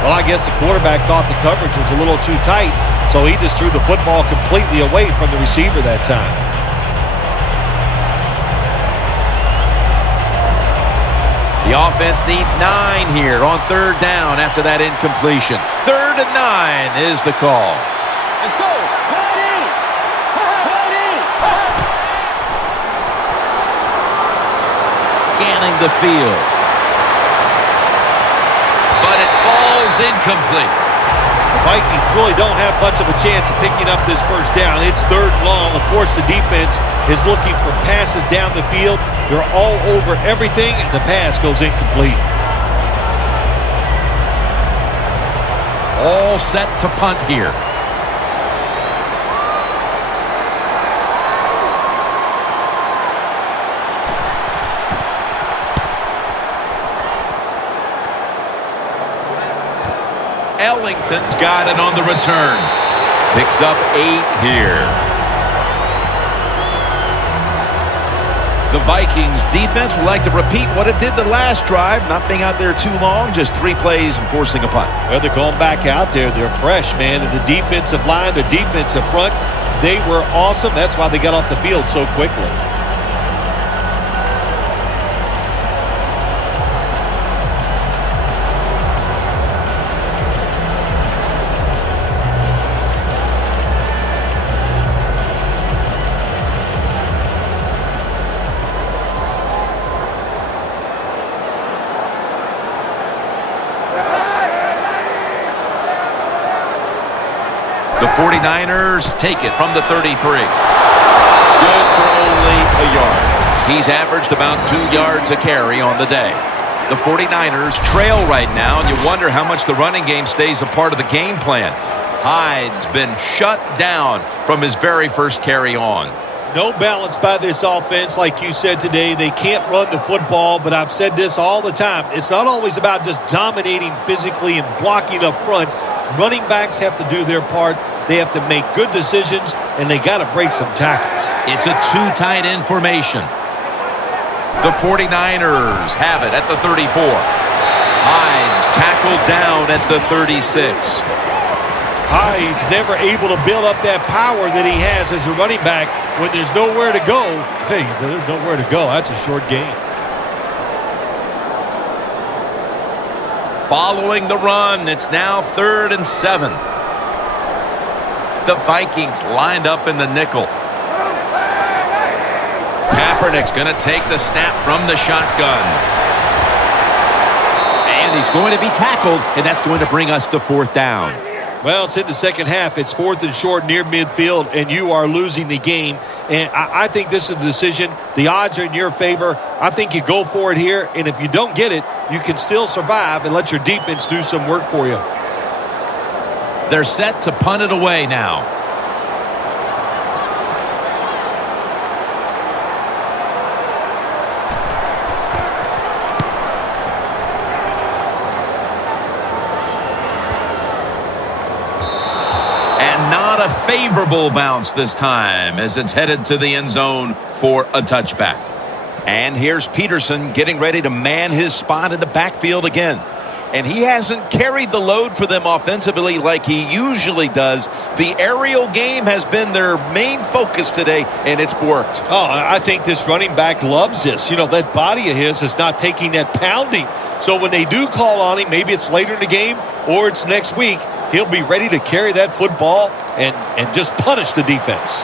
Well, I guess the quarterback thought the coverage was a little too tight, so he just threw the football completely away from the receiver that time. The offense needs 9 here on 3rd down after that incompletion. 3rd and 9 is the call. Let's go. Scanning the field. But it falls incomplete. The Vikings really don't have much of a chance of picking up this first down. It's 3rd and long. Of course, the defense is looking for passes down the field. They're all over everything, and the pass goes incomplete. All set to punt here. Ellington's got it on the return. Picks up 8 here. The Vikings defense would like to repeat what it did the last drive, not being out there too long, just 3 plays and forcing a punt. Well, they're going back out there. They're fresh, man. And the defensive line, the defensive front, they were awesome. That's why they got off the field so quickly. 49ers take it from the 33. Good for only a yard. He's averaged about 2 yards a carry on the day. The 49ers trail right now, and you wonder how much the running game stays a part of the game plan. Hyde's been shut down from his very first carry on. No balance by this offense, like you said today. They can't run the football, but I've said this all the time. It's not always about just dominating physically and blocking up front. Running backs have to do their part. They have to make good decisions, and they got to break some tackles. It's a 2 tight end formation. The 49ers have it at the 34. Hyde's tackled down at the 36. Hyde's never able to build up that power that he has as a running back. When there's nowhere to go, hey, there's nowhere to go. That's a short game. Following the run, it's now 3rd and 7. The Vikings lined up in the nickel. Kaepernick's going to take the snap from the shotgun. And he's going to be tackled, and that's going to bring us to 4th down. Well, it's in the second half. It's 4th and short near midfield, and you are losing the game. And I think this is a decision. The odds are in your favor. I think you go for it here, and if you don't get it, you can still survive and let your defense do some work for you. They're set to punt it away now. A favorable bounce this time as it's headed to the end zone for a touchback. And here's Peterson getting ready to man his spot in the backfield again. And he hasn't carried the load for them offensively like he usually does. The aerial game has been their main focus today, and it's worked. Oh, I think this running back loves this. You know, that body of his is not taking that pounding. So when they do call on him, maybe it's later in the game or it's next week, he'll be ready to carry that football and just punish the defense.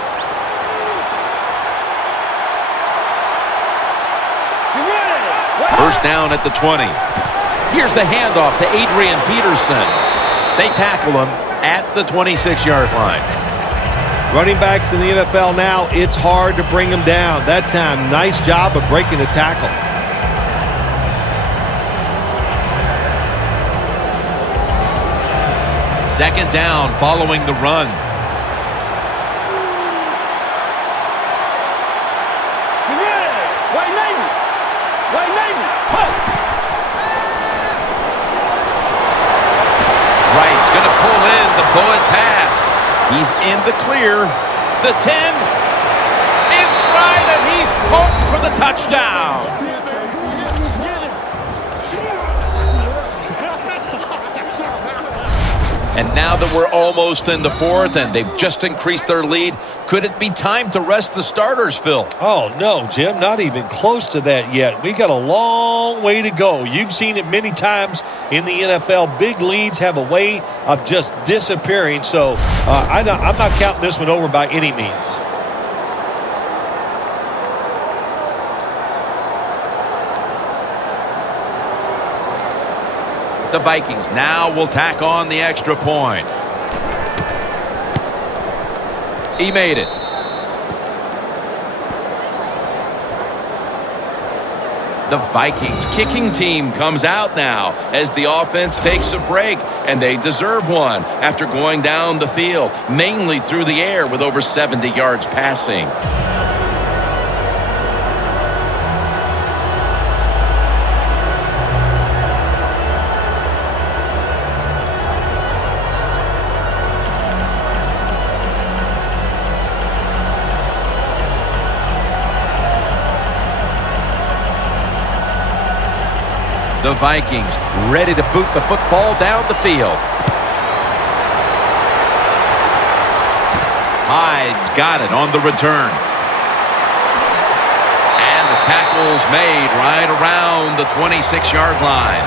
First down at the 20. Here's the handoff to Adrian Peterson. They tackle him at the 26-yard line. Running backs in the NFL now, it's hard to bring them down. That time, nice job of breaking the tackle. Second down following the run. Wright's going to pull in the bullet pass. He's in the clear. The 10. In stride, and he's home for the touchdown. And now that we're almost in the 4th and they've just increased their lead, could it be time to rest the starters, Phil? Oh, no, Jim, not even close to that yet. We got a long way to go. You've seen it many times in the NFL. Big leads have a way of just disappearing. So I'm not counting this one over by any means. The Vikings now will tack on the extra point. He made it. The Vikings kicking team comes out now as the offense takes a break, and they deserve one after going down the field, mainly through the air with over 70 yards passing. The Vikings ready to boot the football down the field. Hyde's got it on the return. And the tackle's made right around the 26-yard line.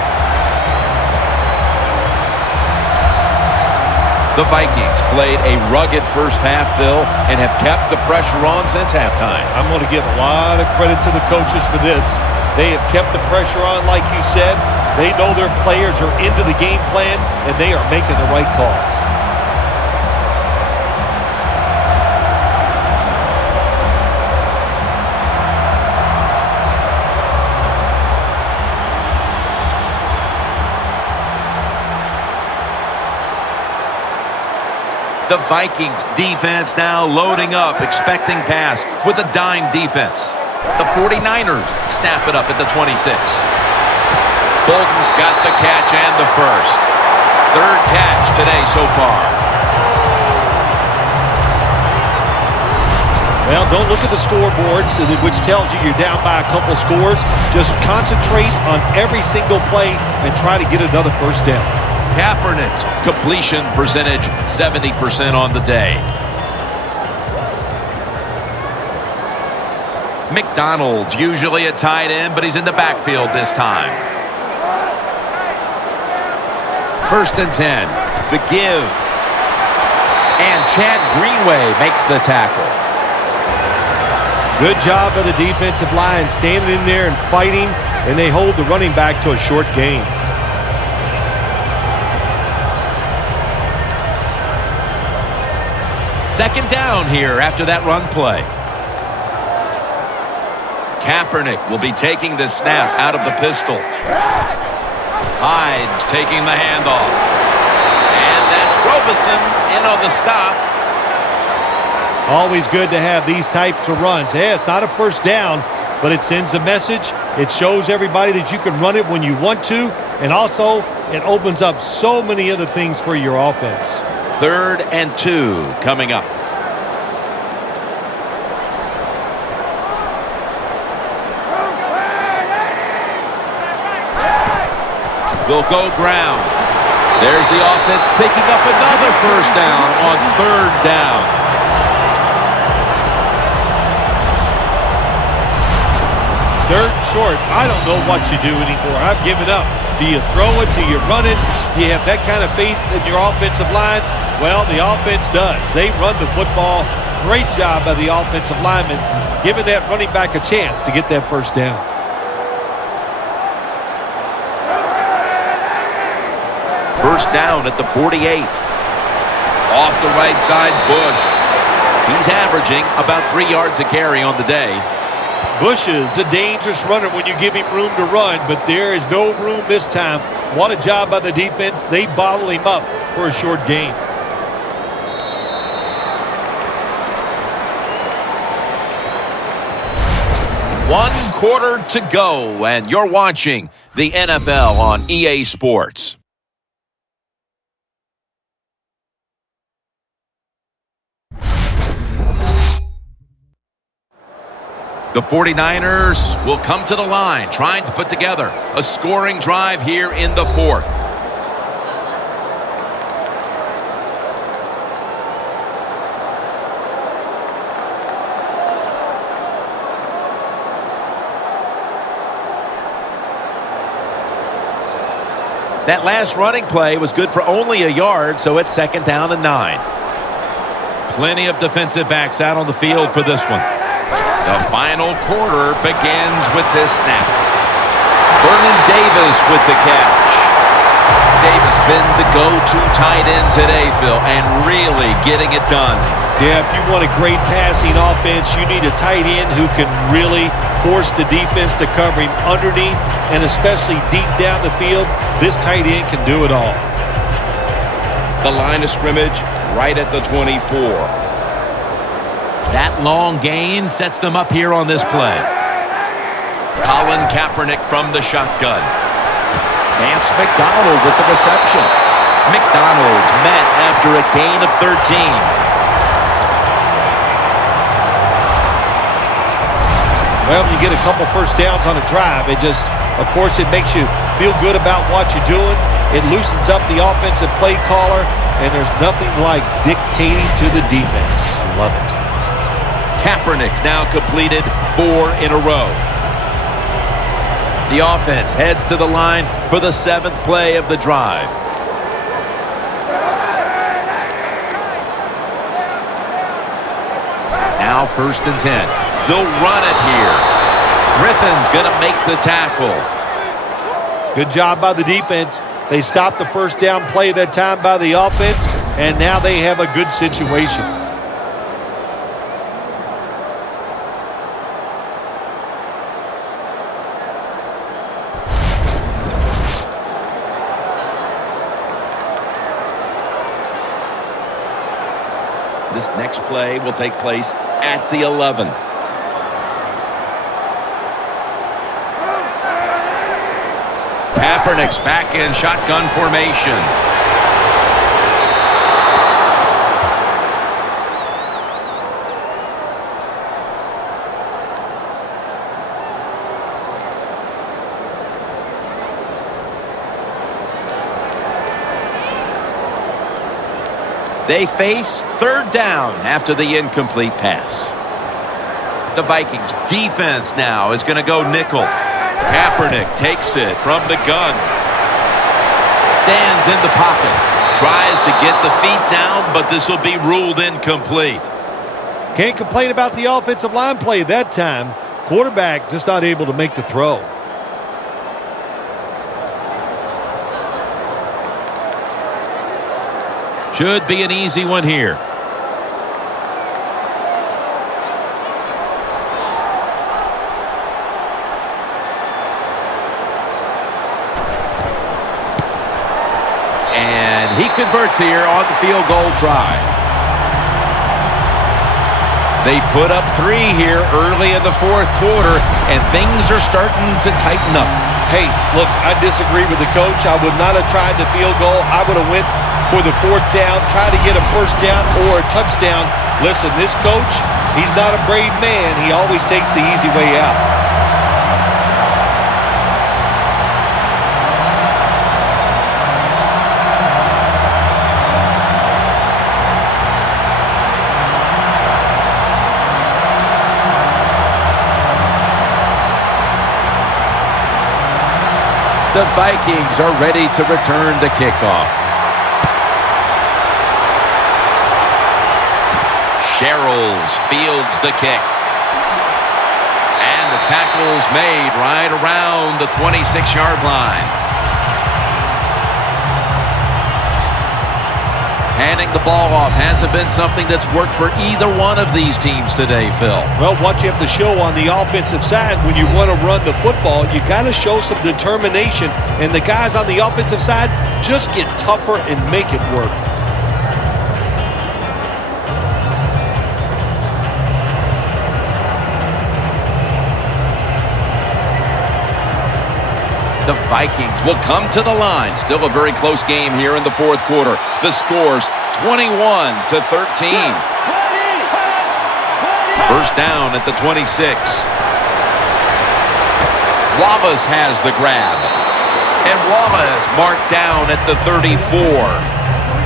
The Vikings played a rugged first half, Phil, and have kept the pressure on since halftime. I'm going to give a lot of credit to the coaches for this. They have kept the pressure on, like you said. They know their players are into the game plan, and they are making the right calls. The Vikings defense now loading up, expecting pass with a dime defense. The 49ers snap it up at the 26. Bolden's got the catch and the first. Third catch today so far. Well, don't look at the scoreboards, which tells you you're down by a couple scores. Just concentrate on every single play and try to get another first down. Kaepernick's completion percentage, 70% on the day. McDonald's usually a tight end, but he's in the backfield this time. First and 10. The give. And Chad Greenway makes the tackle. Good job by the defensive line, standing in there and fighting, and they hold the running back to a short gain. Second down here after that run play. Kaepernick will be taking the snap out of the pistol. Hyde's taking the handoff. And that's Robeson in on the stop. Always good to have these types of runs. Yeah, it's not a first down, but it sends a message. It shows everybody that you can run it when you want to, and also it opens up so many other things for your offense. Third and 2 coming up. They'll go ground. There's the offense picking up another first down on third down. Third and short, I don't know what you do anymore. I've given up. Do you throw it? Do you run it? Do you have that kind of faith in your offensive line? Well, the offense does. They run the football. Great job by the offensive lineman, giving that running back a chance to get that first down. First down at the 48. Off the right side, Bush. He's averaging about 3 yards a carry on the day. Bush is a dangerous runner when you give him room to run, but there is no room this time. What a job by the defense. They bottle him up for a short gain. One quarter to go, and you're watching the NFL on EA Sports. The 49ers will come to the line, trying to put together a scoring drive here in the fourth. That last running play was good for only a yard, so it's second down and 9. Plenty of defensive backs out on the field for this one. The final quarter begins with this snap. Vernon Davis with the catch. Davis been the go-to tight end today, Phil, and really getting it done. Yeah, if you want a great passing offense, you need a tight end who can really force the defense to cover him underneath and especially deep down the field. This tight end can do it all. The line of scrimmage right at the 24. That long gain sets them up here on this play. Colin Kaepernick from the shotgun. Vance McDonald with the reception. McDonald's met after a gain of 13. Well, when you get a couple first downs on a drive, it just, of course, it makes you feel good about what you're doing. It loosens up the offensive play caller, and there's nothing like dictating to the defense. I love it. Kaepernick's now completed 4 in a row. The offense heads to the line for the 7th play of the drive. Now first and 10. They'll run it here. Griffin's going to make the tackle. Good job by the defense. They stopped the first down play that time by the offense, and now they have a good situation. This next play will take place at the 11. Kaepernick's back in shotgun formation. They face third down after the incomplete pass. The Vikings defense now is going to go nickel. Kaepernick takes it from the gun. Stands in the pocket. Tries to get the feet down, but this will be ruled incomplete. Can't complain about the offensive line play that time. Quarterback just not able to make the throw. Should be an easy one here. And he converts here on the field goal try. They put up 3 here early in the fourth quarter, and things are starting to tighten up. Hey, look, I disagree with the coach. I would not have tried the field goal. I would have went for the fourth down, try to get a first down or a touchdown. Listen, this coach, he's not a brave man. He always takes the easy way out. The Vikings are ready to return the kickoff. Sherrills fields the kick. And the tackle's made right around the 26-yard line. Handing the ball off hasn't been something that's worked for either one of these teams today, Phil. Well, what you have to show on the offensive side when you want to run the football, you got to show some determination. And the guys on the offensive side just get tougher and make it work. The Vikings will come to the line. Still a very close game here in the fourth quarter. The score's 21-13. First down at the 26. Wallace has the grab. And Wallace marked down at the 34.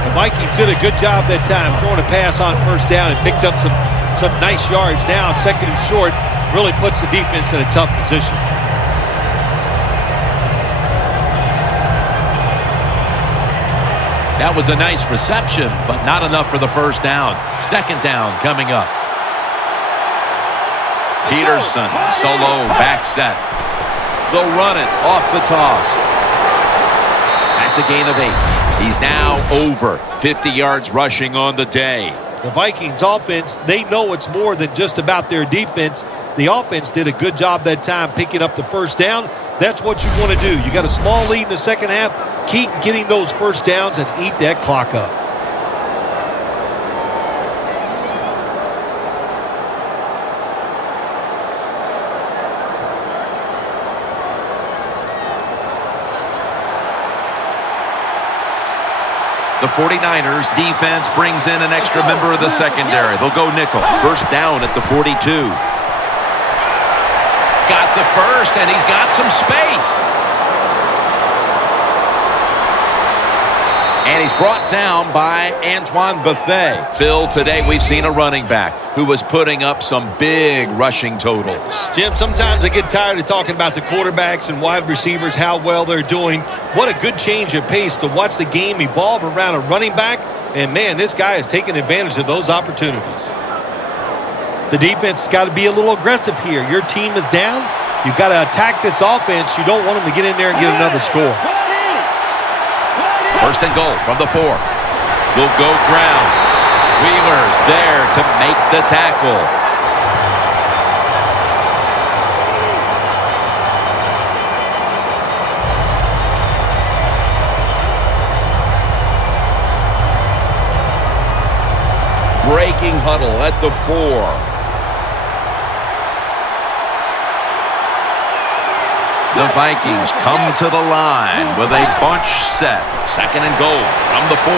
The Vikings did a good job that time throwing a pass on first down and picked up some nice yards. Now second and short really puts the defense in a tough position. That was a nice reception, but not enough for the first down. Second down coming up. Peterson, solo, back set. They'll run it off the toss. That's a gain of 8. He's now over 50 yards rushing on the day. The Vikings offense, they know it's more than just about their defense. The offense did a good job that time picking up the first down. That's what you want to do. You got a small lead in the second half. Keep getting those first downs and eat that clock up. The 49ers defense brings in an extra member of the secondary. They'll go nickel. First down at the 42. Got the first, and he's got some space. And he's brought down by Antoine Bethea. Phil, today we've seen a running back who was putting up some big rushing totals. Jim, sometimes I get tired of talking about the quarterbacks and wide receivers, how well they're doing. What a good change of pace to watch the game evolve around a running back. And, man, this guy is taking advantage of those opportunities. The defense has got to be a little aggressive here. Your team is down. You've got to attack this offense. You don't want them to get in there and get another score. First and goal from the 4. Will go ground. Wheeler's there to make the tackle. Viking huddle at the 4. The Vikings come to the line with a bunch set. 2nd and goal from the 4.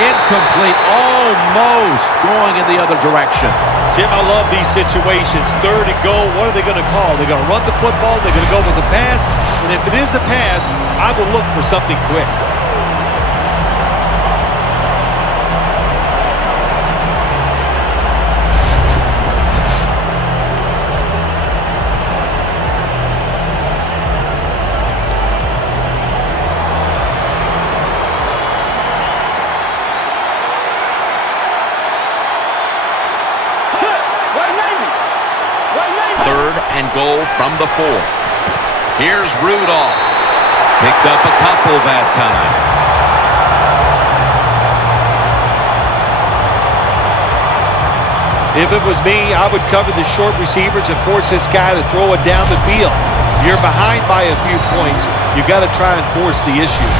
Incomplete, almost going in the other direction. Jim, I love these situations. 3rd and goal, what are they going to call? They're going to run the football, they're going to go with a pass, and if it is a pass, I will look for something quick. And goal from the 4. Here's Rudolph. Picked up a couple that time. If it was me, I would cover the short receivers and force this guy to throw it down the field. You're behind by a few points. You got to try and force the issue.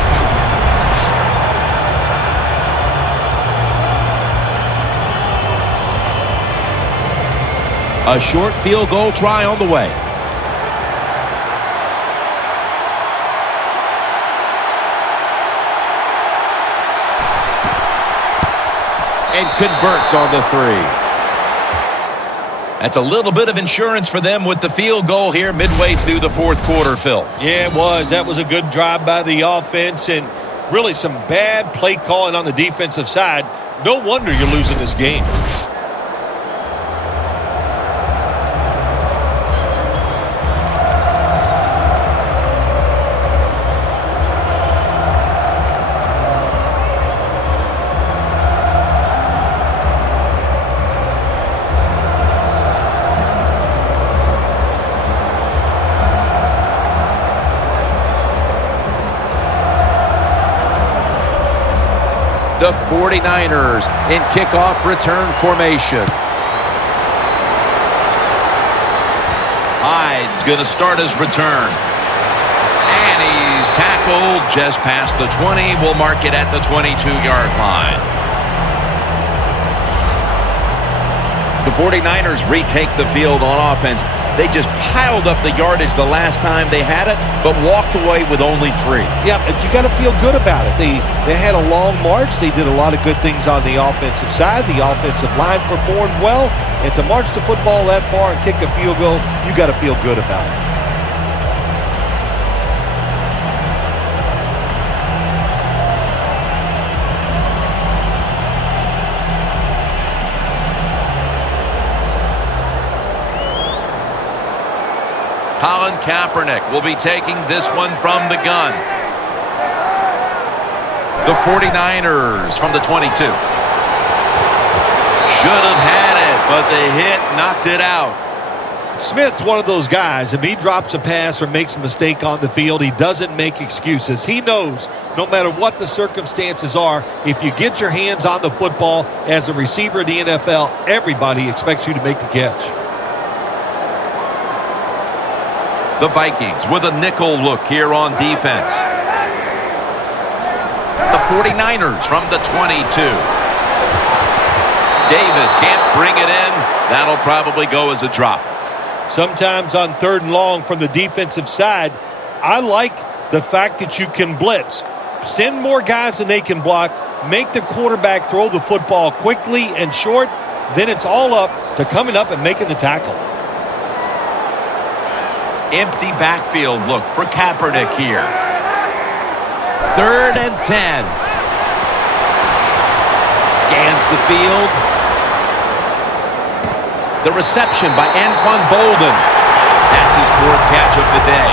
A short field goal try on the way. And converts on the 3. That's a little bit of insurance for them with the field goal here midway through the 4th quarter, Phil. Yeah, it was. That was a good drive by the offense and really some bad play calling on the defensive side. No wonder you're losing this game. The 49ers in kickoff return formation. Hyde's going to start his return. And he's tackled just past the 20. We'll mark it at the 22-yard line. The 49ers retake the field on offense. They just piled up the yardage the last time they had it, but walked away with only 3. Yeah, but you got to feel good about it. They had a long march. They did a lot of good things on the offensive side. The offensive line performed well. And to march the football that far and kick a field goal, you got to feel good about it. Colin Kaepernick will be taking this one from the gun. The 49ers from the 22. Should have had it, but the hit knocked it out. Smith's one of those guys. If he drops a pass or makes a mistake on the field, he doesn't make excuses. He knows no matter what the circumstances are, if you get your hands on the football as a receiver in the NFL, everybody expects you to make the catch. The Vikings with a nickel look here on defense. The 49ers from the 22. Davis can't bring it in. That'll probably go as a drop. Sometimes on 3rd and long from the defensive side, I like the fact that you can blitz. Send more guys than they can block. Make the quarterback throw the football quickly and short. Then it's all up to coming up and making the tackle. Empty backfield look for Kaepernick here. 3rd and 10. Scans the field. The reception by Anquan Bolden. That's his 4th catch of the day.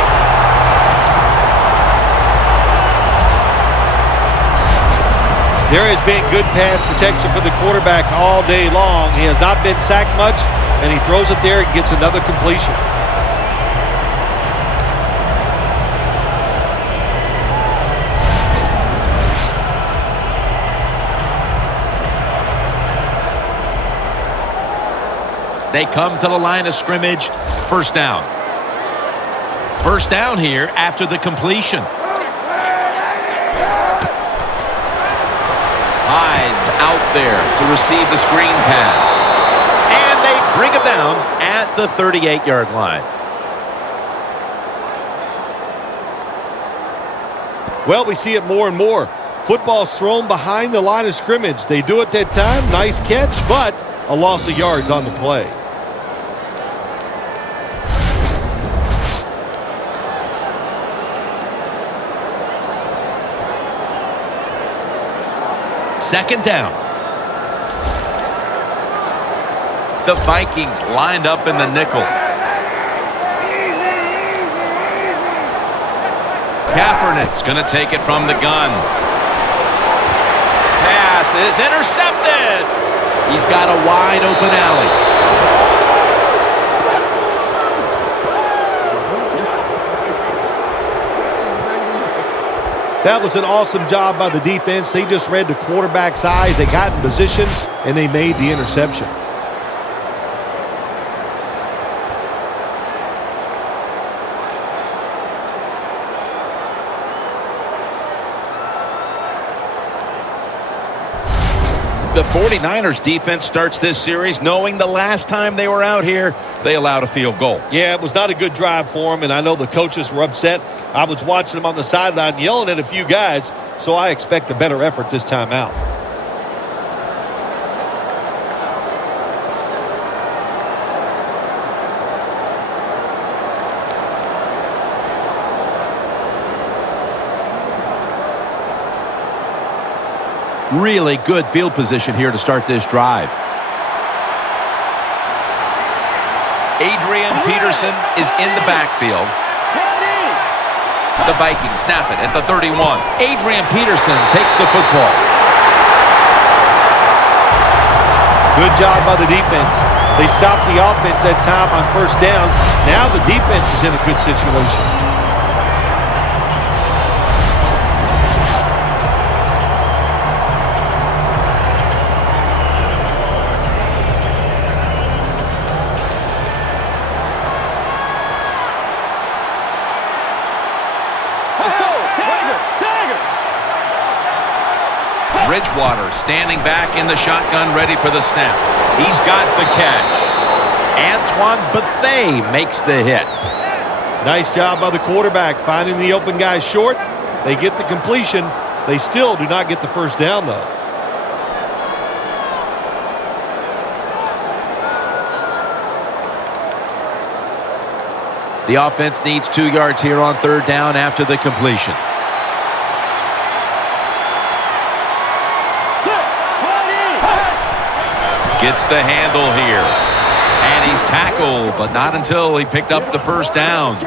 There has been good pass protection for the quarterback all day long. He has not been sacked much, and he throws it there and gets another completion. They come to the line of scrimmage. 1st down. 1st down here after the completion. It's out there to receive the screen pass. And they bring him down at the 38-yard line. Well, we see it more and more. Football's thrown behind the line of scrimmage. They do it that time. Nice catch, but a loss of yards on the play. Second down. The Vikings lined up in the nickel. Kaepernick's going to take it from the gun. Pass is intercepted. He's got a wide open alley. That was an awesome job by the defense. They just read the quarterback's eyes. They got in position, and they made the interception. The 49ers defense starts this series knowing the last time they were out here, they allowed a field goal. Yeah, it was not a good drive for them, and I know the coaches were upset. I was watching them on the sideline yelling at a few guys, so I expect a better effort this time out. Really good field position here to start this drive. Adrian Peterson is in the backfield. The Vikings snap it at the 31. Adrian Peterson takes the football. Good job by the defense. They stopped the offense that time on first down. Now the defense is in a good situation. Bridgewater standing back in the shotgun, ready for the snap. He's got the catch. Antoine Bethea makes the hit. Nice job by the quarterback finding the open guy short. They get the completion. They still do not get the first down, though. The offense needs 2 yards here on third down after the completion. Gets the handle here. And he's tackled, but not until he picked up the first down.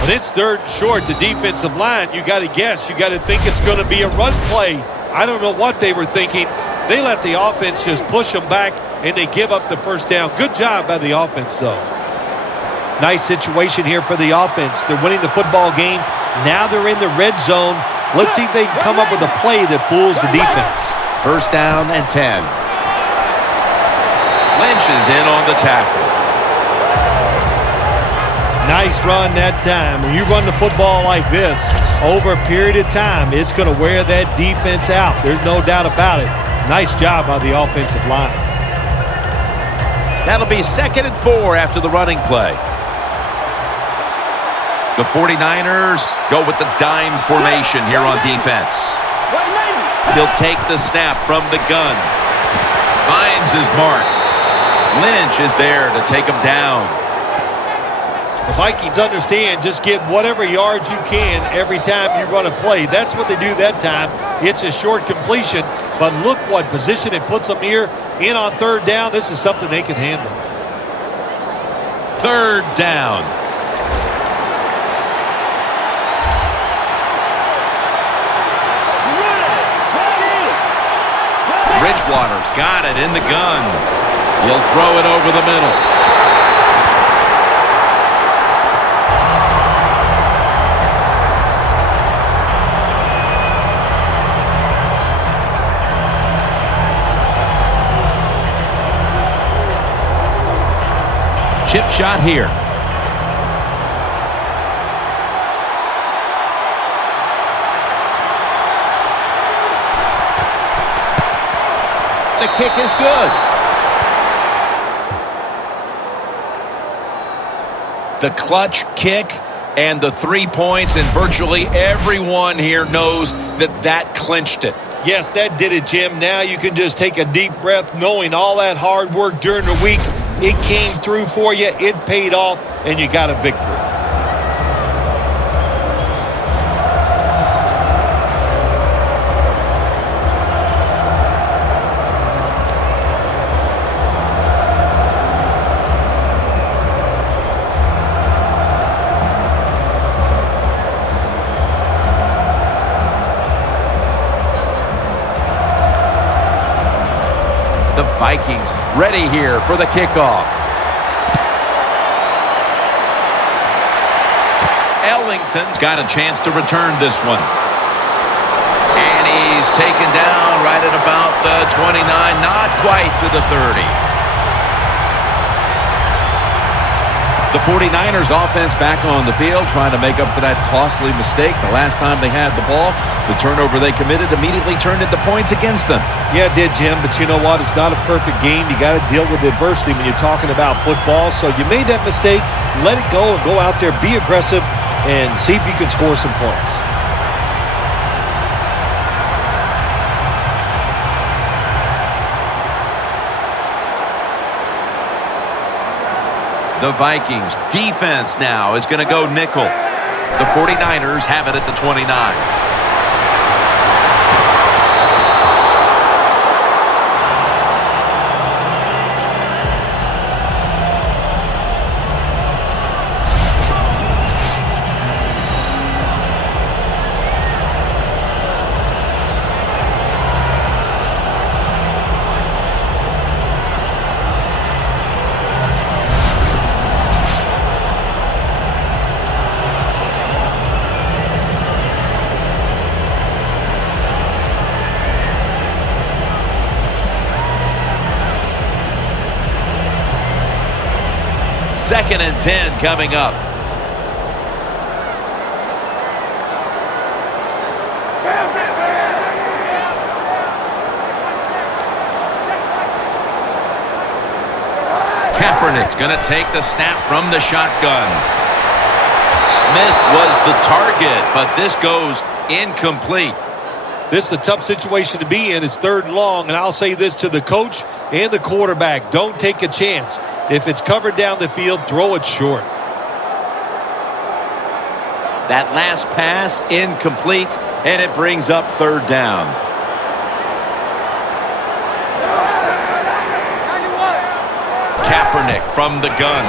When it's third and short, the defensive line, you got to guess. You got to think it's going to be a run play. I don't know what they were thinking. They let the offense just push them back, and they give up the first down. Good job by the offense, though. Nice situation here for the offense. They're winning the football game. Now they're in the red zone. Let's see if they can come up with a play that fools the defense. First down and 10. Lynch is in on the tackle. Nice run that time. When you run the football like this over a period of time, it's going to wear that defense out. There's no doubt about it. Nice job by the offensive line. That'll be 2nd and 4 after the running play. The 49ers go with the dime formation here on defense. He'll take the snap from the gun. Finds his mark. Lynch is there to take him down. The Vikings understand just get whatever yards you can every time you run a play. That's what they do that time. It's a short completion, but look what position it puts them here in on third down. This is something they can handle. Third down. Bridgewater's got it in the gun. He'll throw it over the middle. Chip shot here. kick is good. The clutch kick and the 3 points, and virtually everyone here knows that clinched it. Yes, that did it, Jim. Now you can just take a deep breath knowing all that hard work during the week, it came through for you, it paid off, and you got a victory. The Vikings ready here for the kickoff. Ellington's got a chance to return this one. And he's taken down right at about the 29, not quite to the 30. The 49ers offense back on the field trying to make up for that costly mistake. The last time they had the ball, the turnover they committed immediately turned into points against them. Yeah, it did, Jim, but you know what? It's not a perfect game. You got to deal with adversity when you're talking about football. So you made that mistake, let it go, and go out there, be aggressive, and see if you can score some points. The Vikings defense now is going to go nickel. The 49ers have it at the 29. Second and 10 coming up. Kaepernick's going to take the snap from the shotgun. Smith was the target, but this goes incomplete. This is a tough situation to be in. It's 3rd and long, and I'll say this to the coach and the quarterback. Don't take a chance. If it's covered down the field, throw it short. That last pass incomplete, and it brings up 3rd down. Kaepernick from the gun.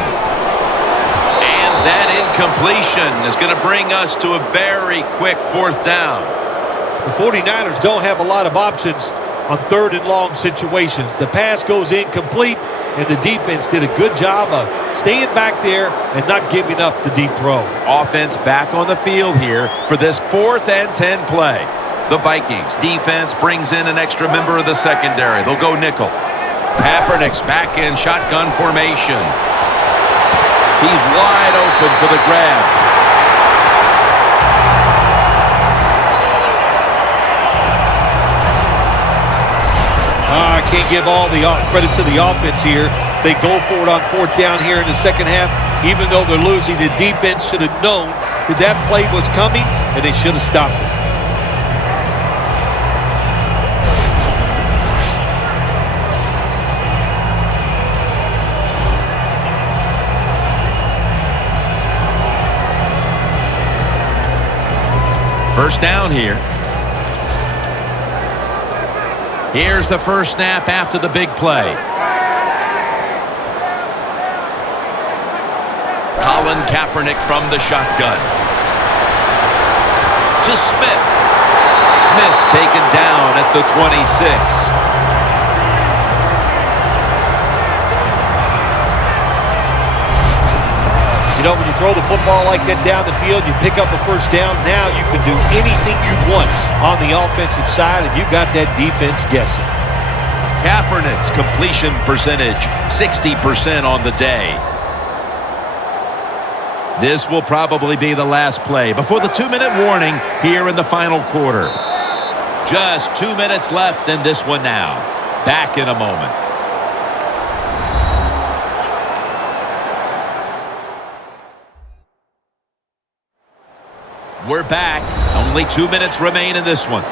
And that incompletion is going to bring us to a very quick 4th down. The 49ers don't have a lot of options on 3rd and long situations. The pass goes incomplete, and the defense did a good job of staying back there and not giving up the deep throw. Offense back on the field here for this 4th and 10 play. The Vikings defense brings in an extra member of the secondary. They'll go nickel. Kaepernick's back in shotgun formation. He's wide open for the grab. I can't give all the credit to the offense here. They go for it on 4th down here in the second half. Even though they're losing, the defense should have known that play was coming, and they should have stopped it. First down here. Here's the first snap after the big play. Colin Kaepernick from the shotgun. To Smith. Smith's taken down at the 26. You know, when you throw the football like that down the field, you pick up a first down. Now you can do anything you want on the offensive side, and you got that defense guessing. Kaepernick's completion percentage, 60% on the day. This will probably be the last play before the 2-minute warning here in the final quarter. Just 2 minutes left in this one now. Back in a moment. We're back. Only 2 minutes remain in this one.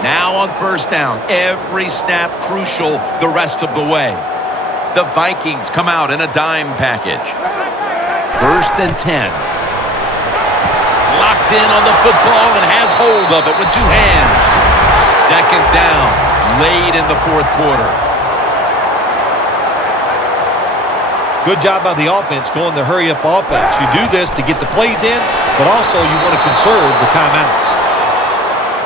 Now on first down, every snap crucial the rest of the way. The Vikings come out in a dime package. 1st and 10. Locked in on the football and has hold of it with 2 hands. 2nd down, late in the 4th quarter. Good job by the offense going the hurry-up offense. You do this to get the plays in, but also you want to conserve the timeouts.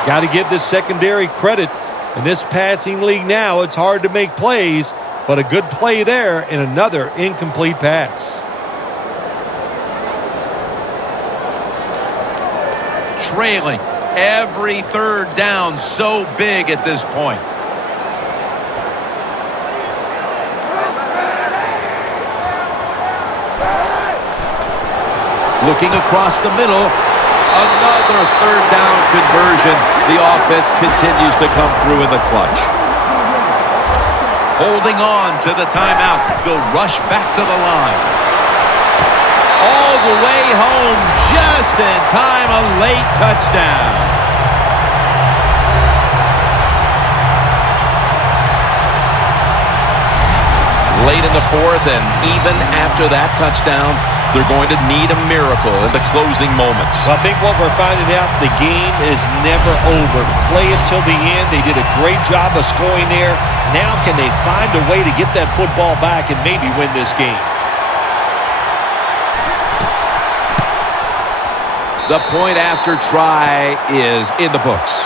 Got to give this secondary credit. In this passing league now, it's hard to make plays, but a good play there and another incomplete pass. Trailing every 3rd down, so big at this point. Looking across the middle, another 3rd down conversion. The offense continues to come through in the clutch. Holding on to the timeout. They'll rush back to the line. All the way home, just in time, a late touchdown. Late in the 4th, and even after that touchdown, they're going to need a miracle in the closing moments. Well, I think what we're finding out, the game is never over. Play it till the end. They did a great job of scoring there. Now can they find a way to get that football back and maybe win this game? The point after try is in the books.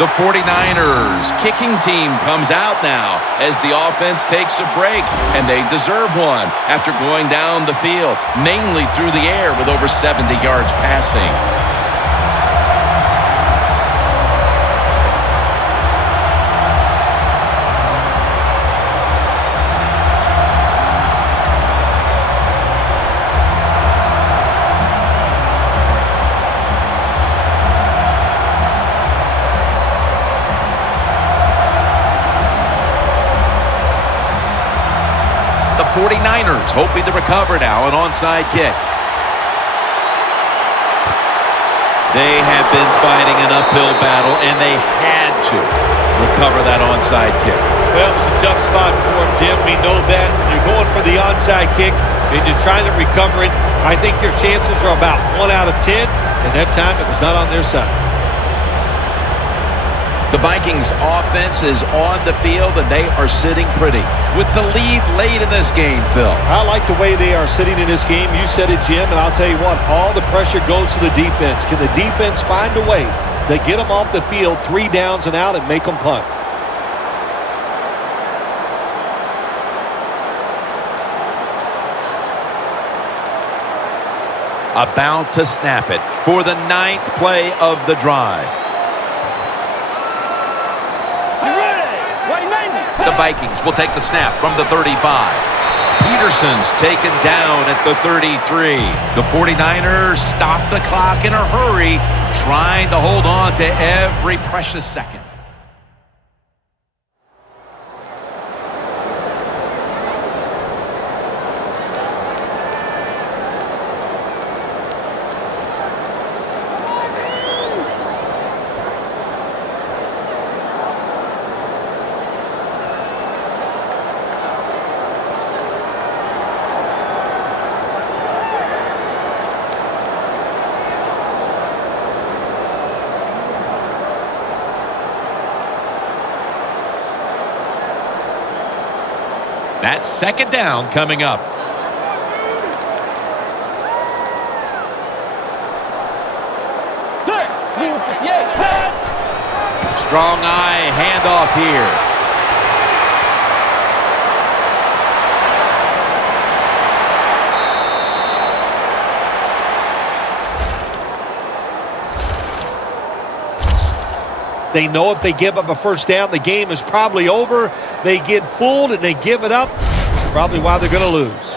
The 49ers kicking team comes out now as the offense takes a break, and they deserve one after going down the field, mainly through the air with over 70 yards passing. The 49ers hoping to recover now, an onside kick. They have been fighting an uphill battle, and they had to recover that onside kick. Well, it was a tough spot for him, Jim. We know that. When you're going for the onside kick and you're trying to recover it, I think your chances are about 1 out of 10, and that time it was not on their side. The Vikings offense is on the field, and they are sitting pretty with the lead late in this game, Phil. I like the way they are sitting in this game. You said it, Jim, and I'll tell you what, all the pressure goes to the defense. Can the defense find a way to get them off the field 3 downs and out and make them punt? About to snap it for the 9th play of the drive. The Vikings will take the snap from the 35. Peterson's taken down at the 33. The 49ers stop the clock in a hurry, trying to hold on to every precious second. That's 2nd down coming up. Strong eye handoff here. They know if they give up a first down, the game is probably over. They get fooled and they give it up. Probably why they're going to lose.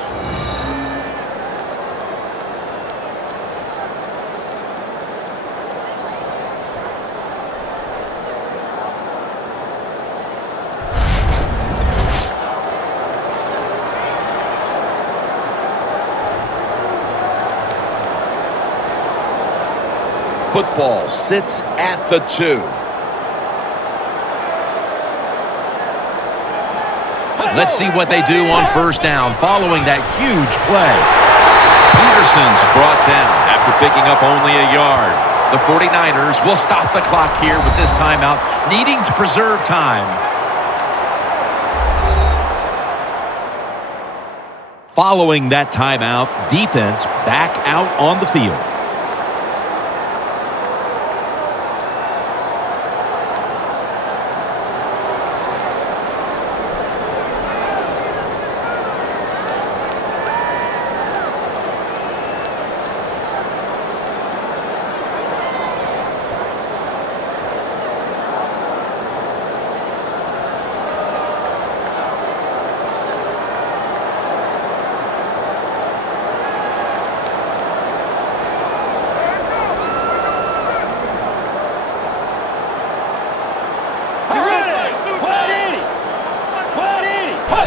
Football sits at the 2. Let's see what they do on first down following that huge play. Peterson's brought down after picking up only a yard. The 49ers will stop the clock here with this timeout, needing to preserve time. Following that timeout, defense back out on the field.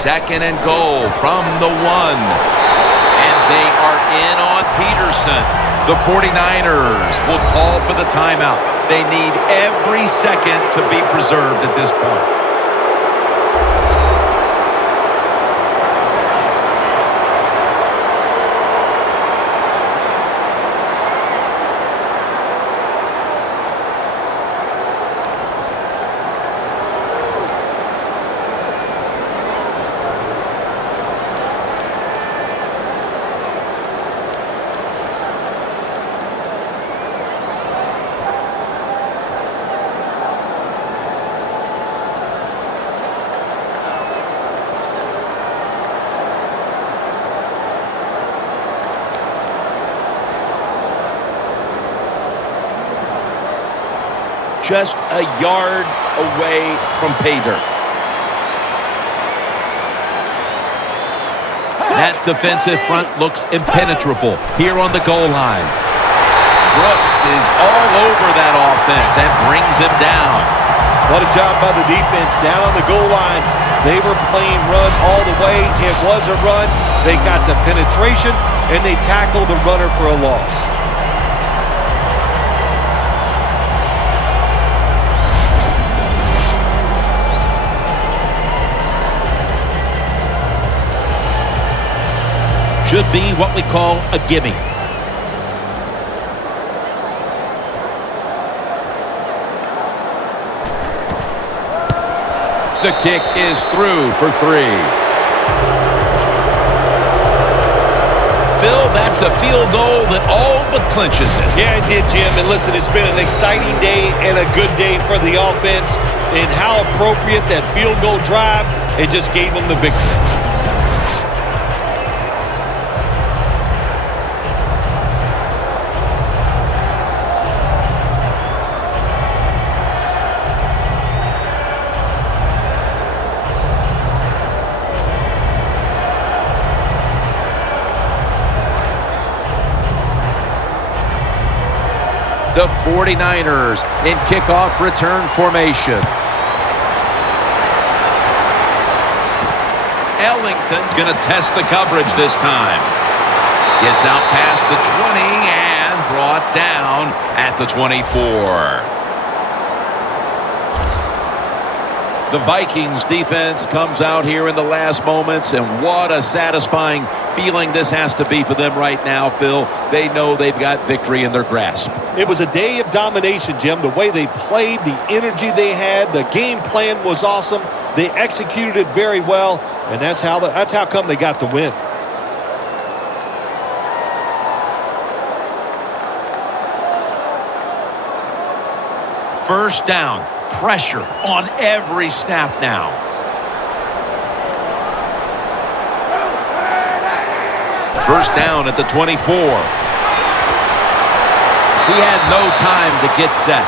Second and goal from the 1. And they are in on Peterson. The 49ers will call for the timeout. They need every second to be preserved at this point. Just a yard away from pay dirt. That defensive front looks impenetrable here on the goal line. Brooks is all over that offense and brings him down. What a job by the defense down on the goal line. They were playing run all the way. It was a run. They got the penetration, and they tackled the runner for a loss. Should be what we call a gimme. The kick is through for 3. Phil, that's a field goal that all but clinches it. Yeah, it did, Jim. And listen, it's been an exciting day and a good day for the offense. And how appropriate that field goal drive. It just gave them the victory. The 49ers in kickoff return formation. Ellington's going to test the coverage this time. Gets out past the 20 and brought down at the 24. The Vikings defense comes out here in the last moments, and what a satisfying feeling this has to be for them right now, Phil. They know they've got victory in their grasp. It was a day of domination, Jim. The way they played, the energy they had, the game plan was awesome. They executed it very well, and that's how come they got the win. First down, pressure on every snap now. First down at the 24. He had no time to get set.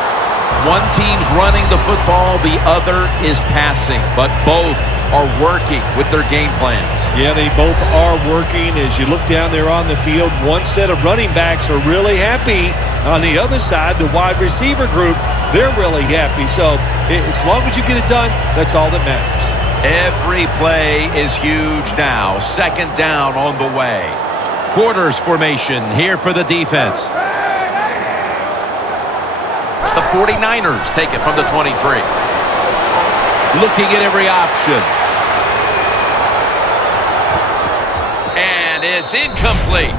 One team's running the football, the other is passing, but both are working with their game plans. Yeah, they both are working. As you look down there on the field, one set of running backs are really happy. On the other side, the wide receiver group, they're really happy. So as long as you get it done, that's all that matters. Every play is huge now. Second down on the way. Quarters formation here for the defense. The 49ers take it from the 23. Looking at every option. And it's incomplete.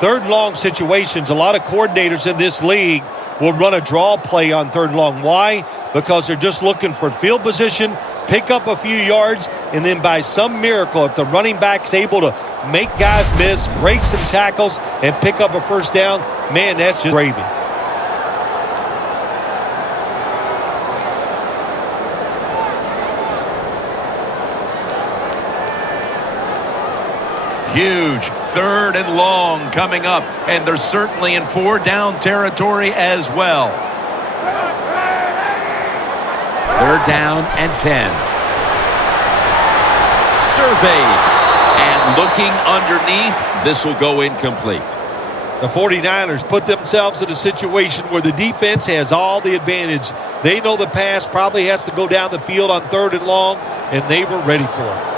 Third and long situations, a lot of coordinators in this league will run a draw play on third and long. Why? Because they're just looking for field position, pick up a few yards, and then by some miracle, if the running back's able to make guys miss, break some tackles, and pick up a first down, man, that's just gravy. Huge third and long coming up, and they're certainly in four-down territory as well. Third down and 10. Surveys, and looking underneath, this will go incomplete. The 49ers put themselves in a situation where the defense has all the advantage. They know the pass probably has to go down the field on third and long, and they were ready for it.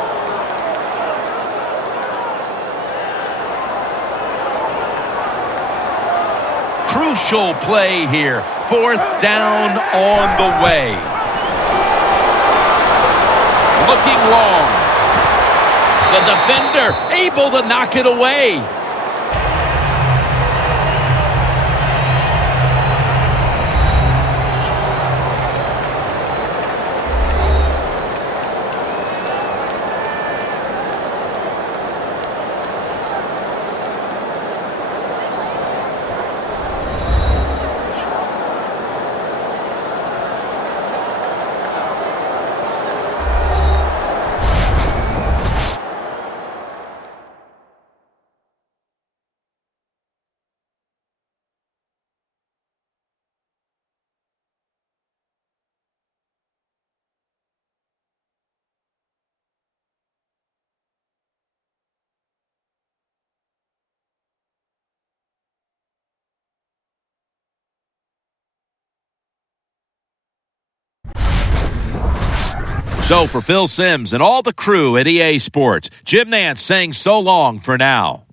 Crucial play here. Fourth down on the way. Looking long. The defender able to knock it away. So for Phil Simms and all the crew at EA Sports, Jim Nantz saying so long for now.